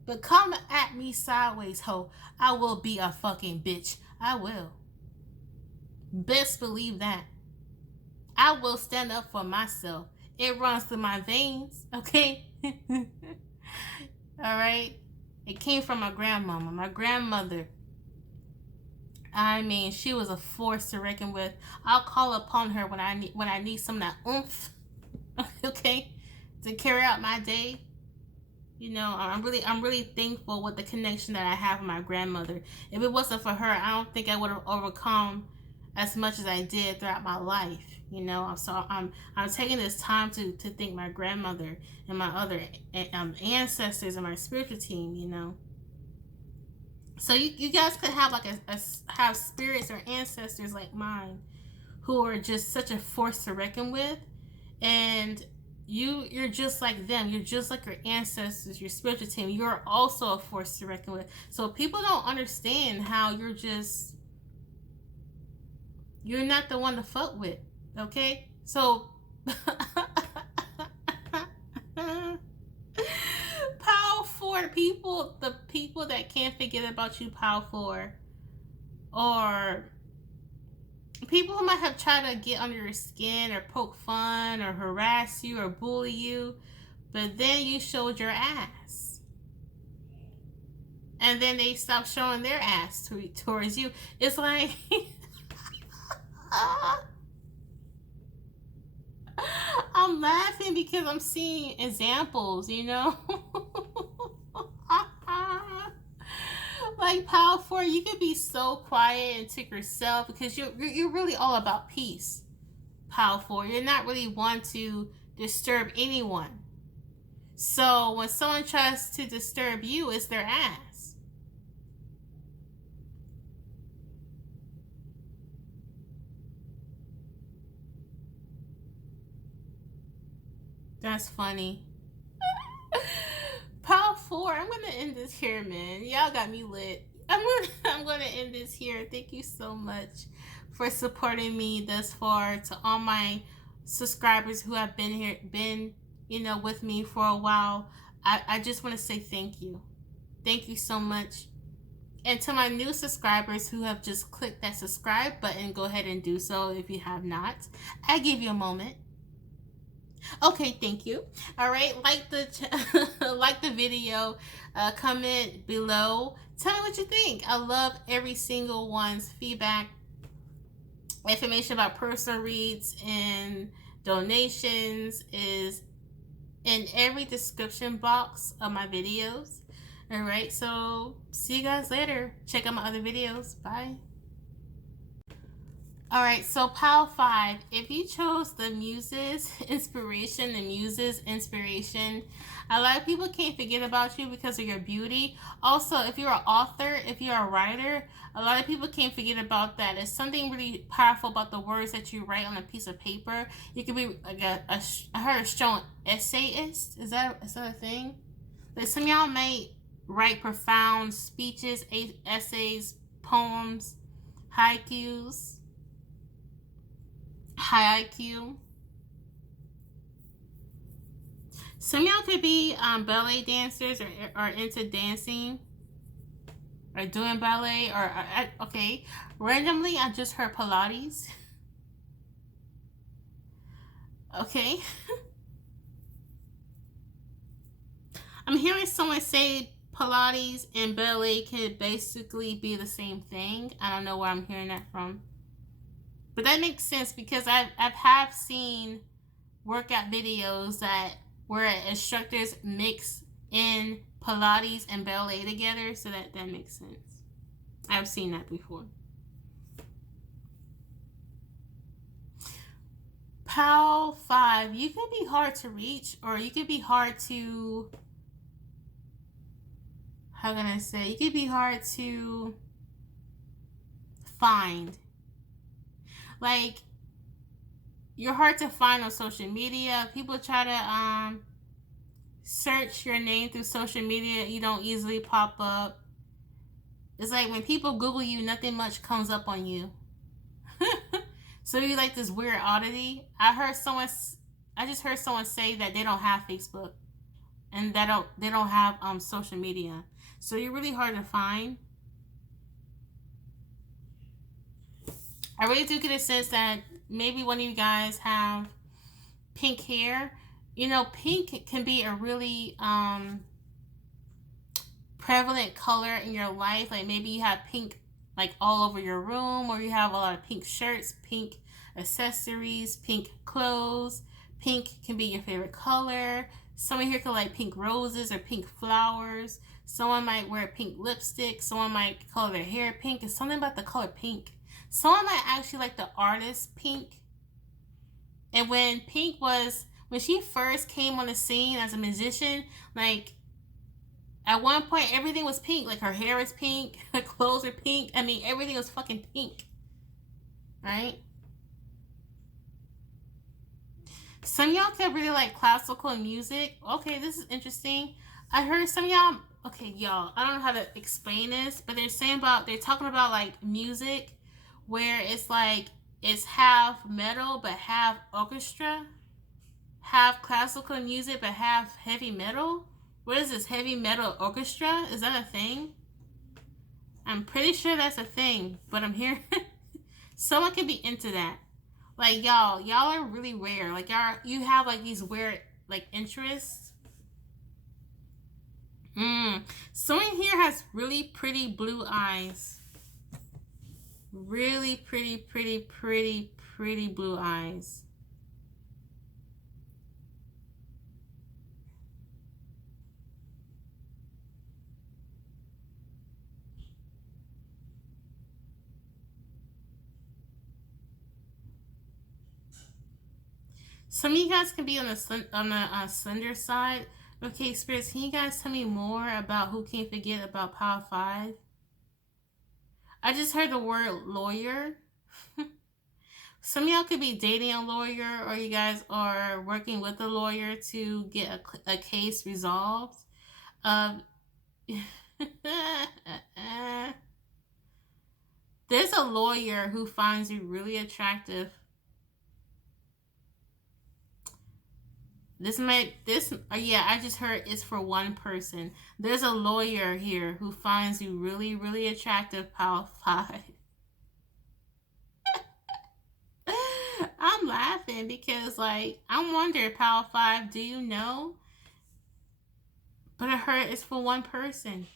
But come at me sideways, ho. I will be a fucking bitch. I will. Best believe that. I will stand up for myself. It runs through my veins, okay? Alright? It came from my grandmama. My grandmother, I mean, she was a force to reckon with. I'll call upon her when I need some of that oomph, okay, to carry out my day. You know, I'm really thankful with the connection that I have with my grandmother. If it wasn't for her, I don't think I would have overcome as much as I did throughout my life. You know, so I'm taking this time to thank my grandmother and my other ancestors and my spiritual team. You know. So you guys could have like have spirits or ancestors like mine who are just such a force to reckon with, and you're just like them. You're just like your ancestors, your spiritual team. You're also a force to reckon with. So people don't understand how you're not the one to fuck with. Okay, so Power 4 people, the people that can't forget about you, Power 4, or people who might have tried to get under your skin or poke fun or harass you or bully you, but then you showed your ass. And then they stopped showing their ass towards you. It's like I'm laughing because I'm seeing examples, you know? Like Power 4, you can be so quiet and to yourself because you're really all about peace. Power 4, you're not really one to disturb anyone. So when someone tries to disturb you, it's their ass. That's funny. Power 4, I'm gonna end this here, man. Y'all got me lit. I'm gonna end this here. Thank you so much for supporting me thus far. To all my subscribers who have been with me for a while. I just want to say thank you. Thank you so much. And to my new subscribers who have just clicked that subscribe button, go ahead and do so if you have not. I give you a moment. Okay, thank you. All right, like the video, comment below. Tell me what you think. I love every single one's feedback. Information about personal reads and donations is in every description box of my videos. All right, so see you guys later. Check out my other videos. Bye. All right, so Power 5, if you chose the Muses Inspiration, a lot of people can't forget about you because of your beauty. Also, if you're an author, if you're a writer, a lot of people can't forget about that. It's something really powerful about the words that you write on a piece of paper. You can be like I heard a strong essayist. Is that a thing? Like some of y'all may write profound speeches, essays, poems, haikus. High IQ. Some of y'all could be ballet dancers or into dancing or doing ballet or okay. Randomly, I just heard Pilates. Okay. I'm hearing someone say Pilates and ballet can basically be the same thing. I don't know where I'm hearing that from. But that makes sense because I've have seen workout videos that where instructors mix in Pilates and ballet together, so that makes sense. I've seen that before. PAL 5, you can be hard to reach, or you can be hard to, how can I say, you can be hard to find. Like, you're hard to find on social media. People try to search your name through social media, you don't easily pop up. It's like when people Google you, nothing much comes up on you. So you like this weird oddity. I just heard someone say that they don't have Facebook and they don't have social media. So you're really hard to find. I really do get a sense that maybe one of you guys have pink hair. You know, pink can be a really prevalent color in your life. Like maybe you have pink like all over your room, or you have a lot of pink shirts, pink accessories, pink clothes. Pink can be your favorite color. Someone here could like pink roses or pink flowers. Someone might wear pink lipstick. Someone might color their hair pink. It's something about the color pink. Someone might actually like the artist Pink. And when she first came on the scene as a musician, like at one point everything was pink. Like her hair is pink, her clothes are pink. I mean, everything was fucking pink. Right? Some of y'all could really like classical music. Okay, this is interesting. I heard some of y'all, okay, y'all, I don't know how to explain this, but they're talking about like music where it's like, it's half metal but half orchestra, half classical music but half heavy metal. What is this, heavy metal orchestra? Is that a thing? I'm pretty sure that's a thing, but I'm here. Someone could be into that. Like y'all are really rare. Like you have like these weird like interests. Someone here has really pretty blue eyes. Really pretty blue eyes. Some of you guys can be on the slender side. Okay, spirits, can you guys tell me more about who can forget about Power 5? I just heard the word lawyer. Some of y'all could be dating a lawyer, or you guys are working with a lawyer to get a case resolved. Um, there's a lawyer who finds you really attractive. Yeah, I just heard it's for one person. There's a lawyer here who finds you really attractive, Power 5. I'm laughing because, like, I wonder, Power 5, do you know? But I heard it's for one person.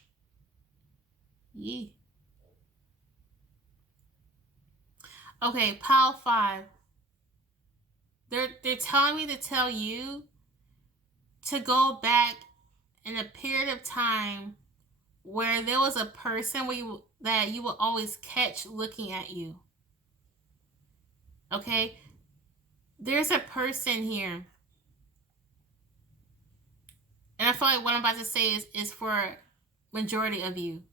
Yeah. Okay, Power 5. They're telling me to tell you to go back in a period of time where there was a person that you will always catch looking at you. Okay? There's a person here. And I feel like what I'm about to say is for majority of you.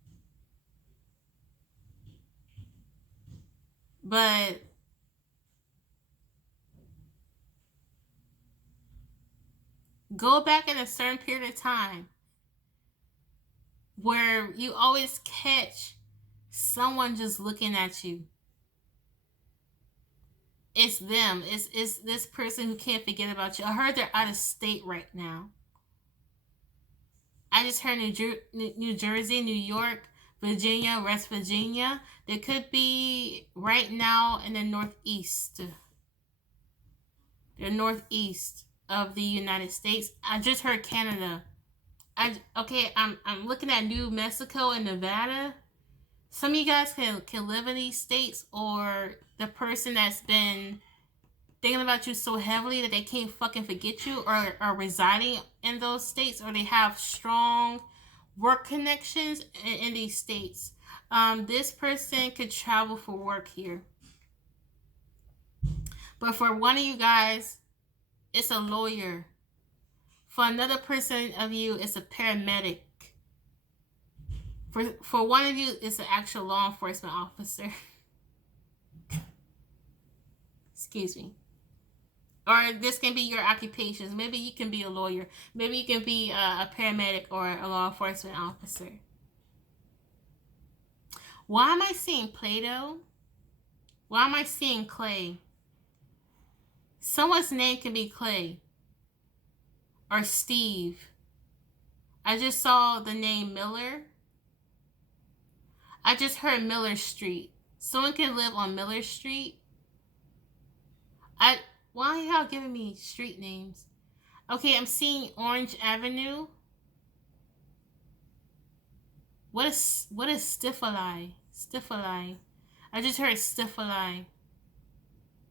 But go back in a certain period of time where you always catch someone just looking at you. It's them. It's this person who can't forget about you. I heard they're out of state right now. I just heard New Jersey, New York, Virginia, West Virginia. They could be right now in the Northeast. They're northeast of the United States. I just heard Canada. I'm looking at New Mexico and Nevada. Some of you guys can live in these states, or the person that's been thinking about you so heavily that they can't fucking forget you, or are residing in those states, or they have strong work connections in these states. This person could travel for work here. But for one of you guys, it's a lawyer. For another person of you, it's a paramedic. For one of you, it's an actual law enforcement officer. Excuse me. Or this can be your occupations. Maybe you can be a lawyer. Maybe you can be a paramedic or a law enforcement officer. Why am I seeing Play-Doh? Why am I seeing clay? Someone's name can be Clay or Steve. I just saw the name Miller. I just heard Miller Street. Someone can live on Miller Street. Why are y'all giving me street names? Okay, I'm seeing Orange Avenue. What is Stifali? Stifali. I just heard Stifali.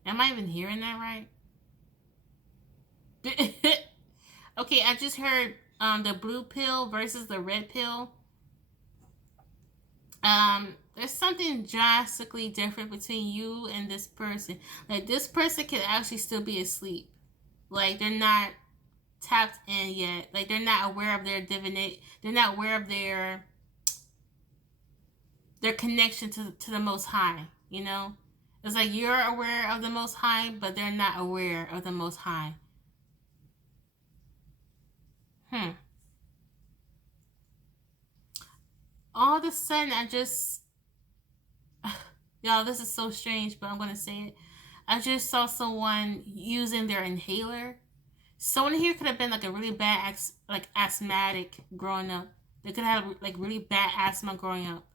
Am I even hearing that right? Okay, I just heard the blue pill versus the red pill. There's something drastically different between you and this person. Like, this person can actually still be asleep. Like, they're not tapped in yet. Like, they're not aware of their divinity. They're not aware of their connection to the Most High. You know, it's like you're aware of the Most High, but they're not aware of the Most High. All of a sudden, I just y'all, this is so strange, but I'm gonna say it. I just saw someone using their inhaler. Someone here could have been like a really bad asthmatic growing up. They could have like really bad asthma growing up.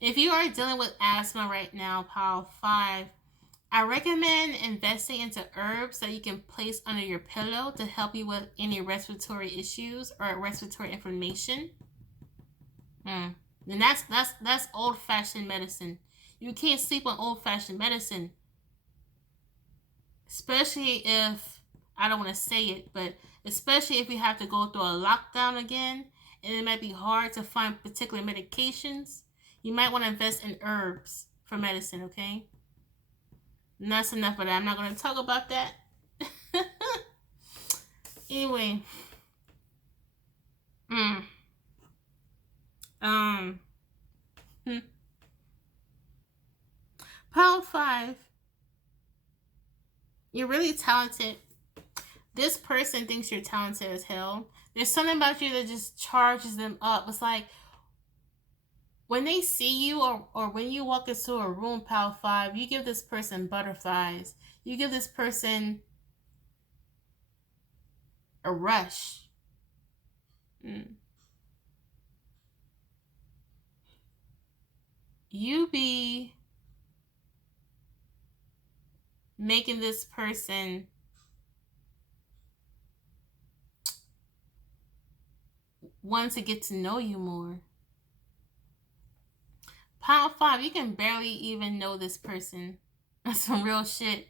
If you are dealing with asthma right now, pile 5, I recommend investing into herbs that you can place under your pillow to help you with any respiratory issues or respiratory inflammation. And that's old-fashioned medicine. You can't sleep on old-fashioned medicine. Especially if, I don't want to say it, but especially if you have to go through a lockdown again, and it might be hard to find particular medications, you might want to invest in herbs for medicine, okay? And that's enough of that. I'm not going to talk about that. Anyway. Pile 5. You're really talented. This person thinks you're talented as hell. There's something about you that just charges them up. It's like when they see you, or when you walk into a room, pile 5, you give this person butterflies. You give this person a rush. You be making this person want to get to know you more. Pile 5, you can barely even know this person. That's some real shit.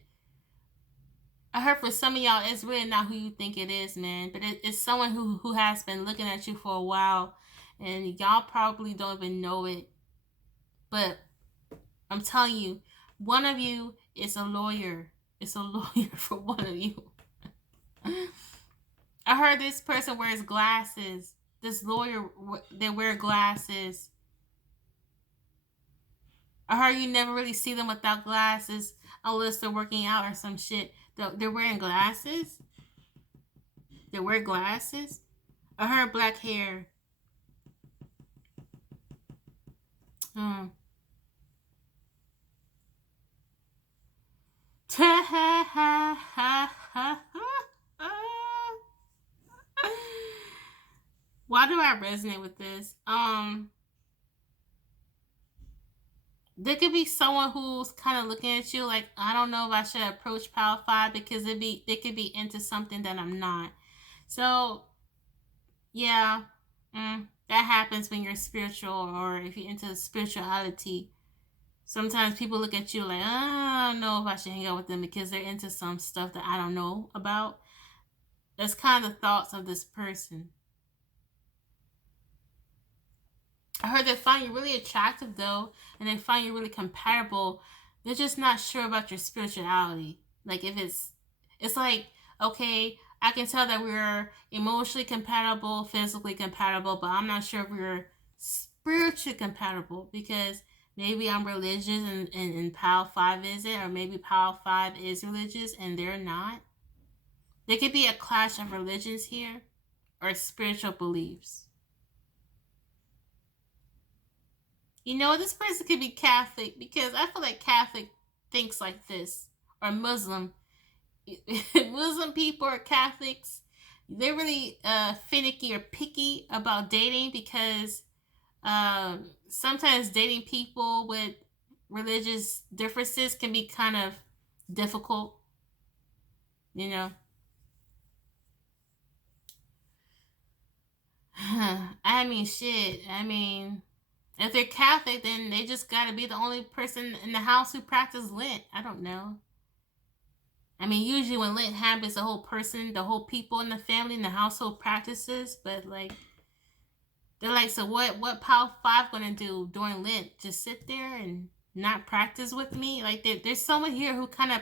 I heard for some of y'all, it's really not who you think it is, man. But it's someone who has been looking at you for a while, and y'all probably don't even know it. But I'm telling you, one of you is a lawyer. It's a lawyer for one of you. I heard this person wears glasses. This lawyer, they wear glasses. I heard you never really see them without glasses unless they're working out or some shit. They're wearing glasses. They wear glasses. I heard black hair. Why do I resonate with this? there could be someone who's kind of looking at you like, I don't know if I should approach Power 5 because they could be into something that I'm not. So yeah, that happens when you're spiritual or if you're into spirituality. Sometimes people look at you like, I don't know if I should hang out with them because they're into some stuff that I don't know about. That's kind of the thoughts of this person. I heard they find you really attractive though, and they find you really compatible. They're just not sure about your spirituality. Like if it's like, okay, I can tell that we're emotionally compatible, physically compatible, but I'm not sure if we're spiritually compatible because maybe I'm religious and Power 5 isn't, or maybe Power 5 is religious and they're not. There could be a clash of religions here or spiritual beliefs. You know, this person could be Catholic because I feel like Catholic thinks like this, or Muslim. Muslim people or Catholics, they're really finicky or picky about dating because sometimes dating people with religious differences can be kind of difficult, you know. I mean, shit. I mean, if they're Catholic, then they just gotta be the only person in the house who practices Lent. I don't know. I mean, usually when Lent happens, the whole person, the whole people in the family, in the household practices. But like, they're like, so what Power 5 gonna do during Lent? Just sit there and not practice with me? Like, there's someone here who kind of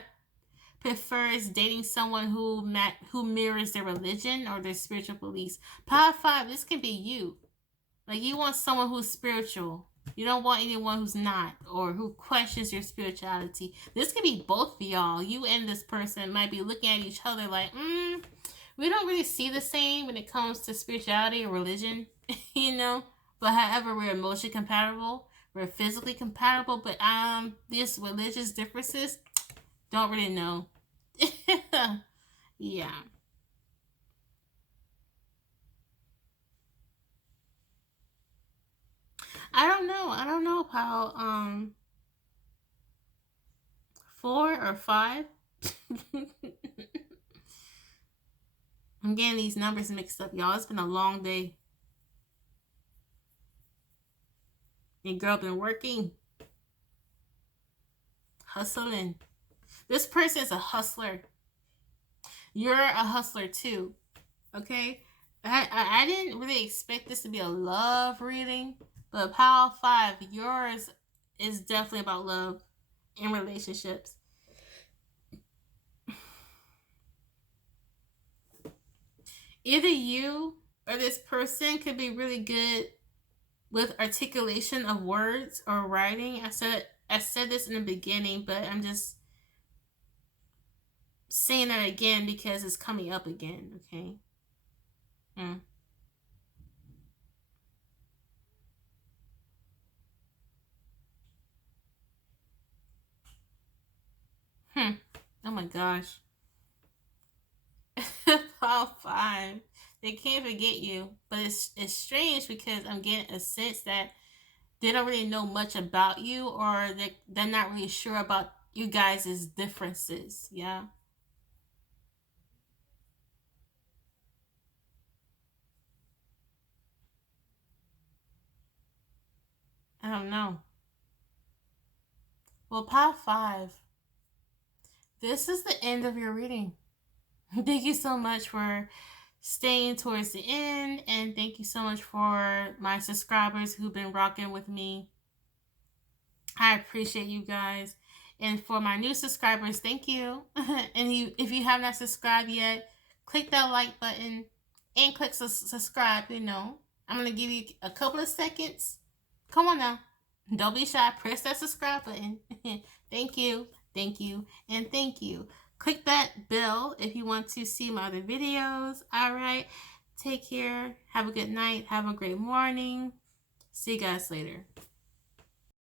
prefers dating someone who mirrors their religion or their spiritual beliefs. Power 5, this can be you. Like, you want someone who's spiritual. You don't want anyone who's not or who questions your spirituality. This could be both of y'all. You and this person might be looking at each other like, we don't really see the same when it comes to spirituality or religion, you know. But however, we're emotionally compatible, we're physically compatible, but these religious differences, don't really know. Yeah. I don't know. I don't know how 4 or 5. I'm getting these numbers mixed up, y'all. It's been a long day. And girl been working, hustling. This person is a hustler. You're a hustler too. Okay? I didn't really expect this to be a love reading, but Power 5, yours is definitely about love and relationships. Either you or this person could be really good with articulation of words or writing. I said this in the beginning, but I'm just saying that again because it's coming up again, okay? Mm. Hmm. Oh my gosh. Paul 5. They can't forget you, but it's strange because I'm getting a sense that they don't really know much about you, or they're not really sure about you guys' differences. Yeah, I don't know. Well, Paul 5. This is the end of your reading. Thank you so much for staying towards the end, and thank you so much for my subscribers who've been rocking with me. I appreciate you guys. And for my new subscribers, thank you. And if you have not subscribed yet, click that like button and click subscribe. You know, I'm going to give you a couple of seconds. Come on now. Don't be shy. Press that subscribe button. Thank you. Thank you. And thank you. Click that bell if you want to see my other videos. All right. Take care. Have a good night. Have a great morning. See you guys later.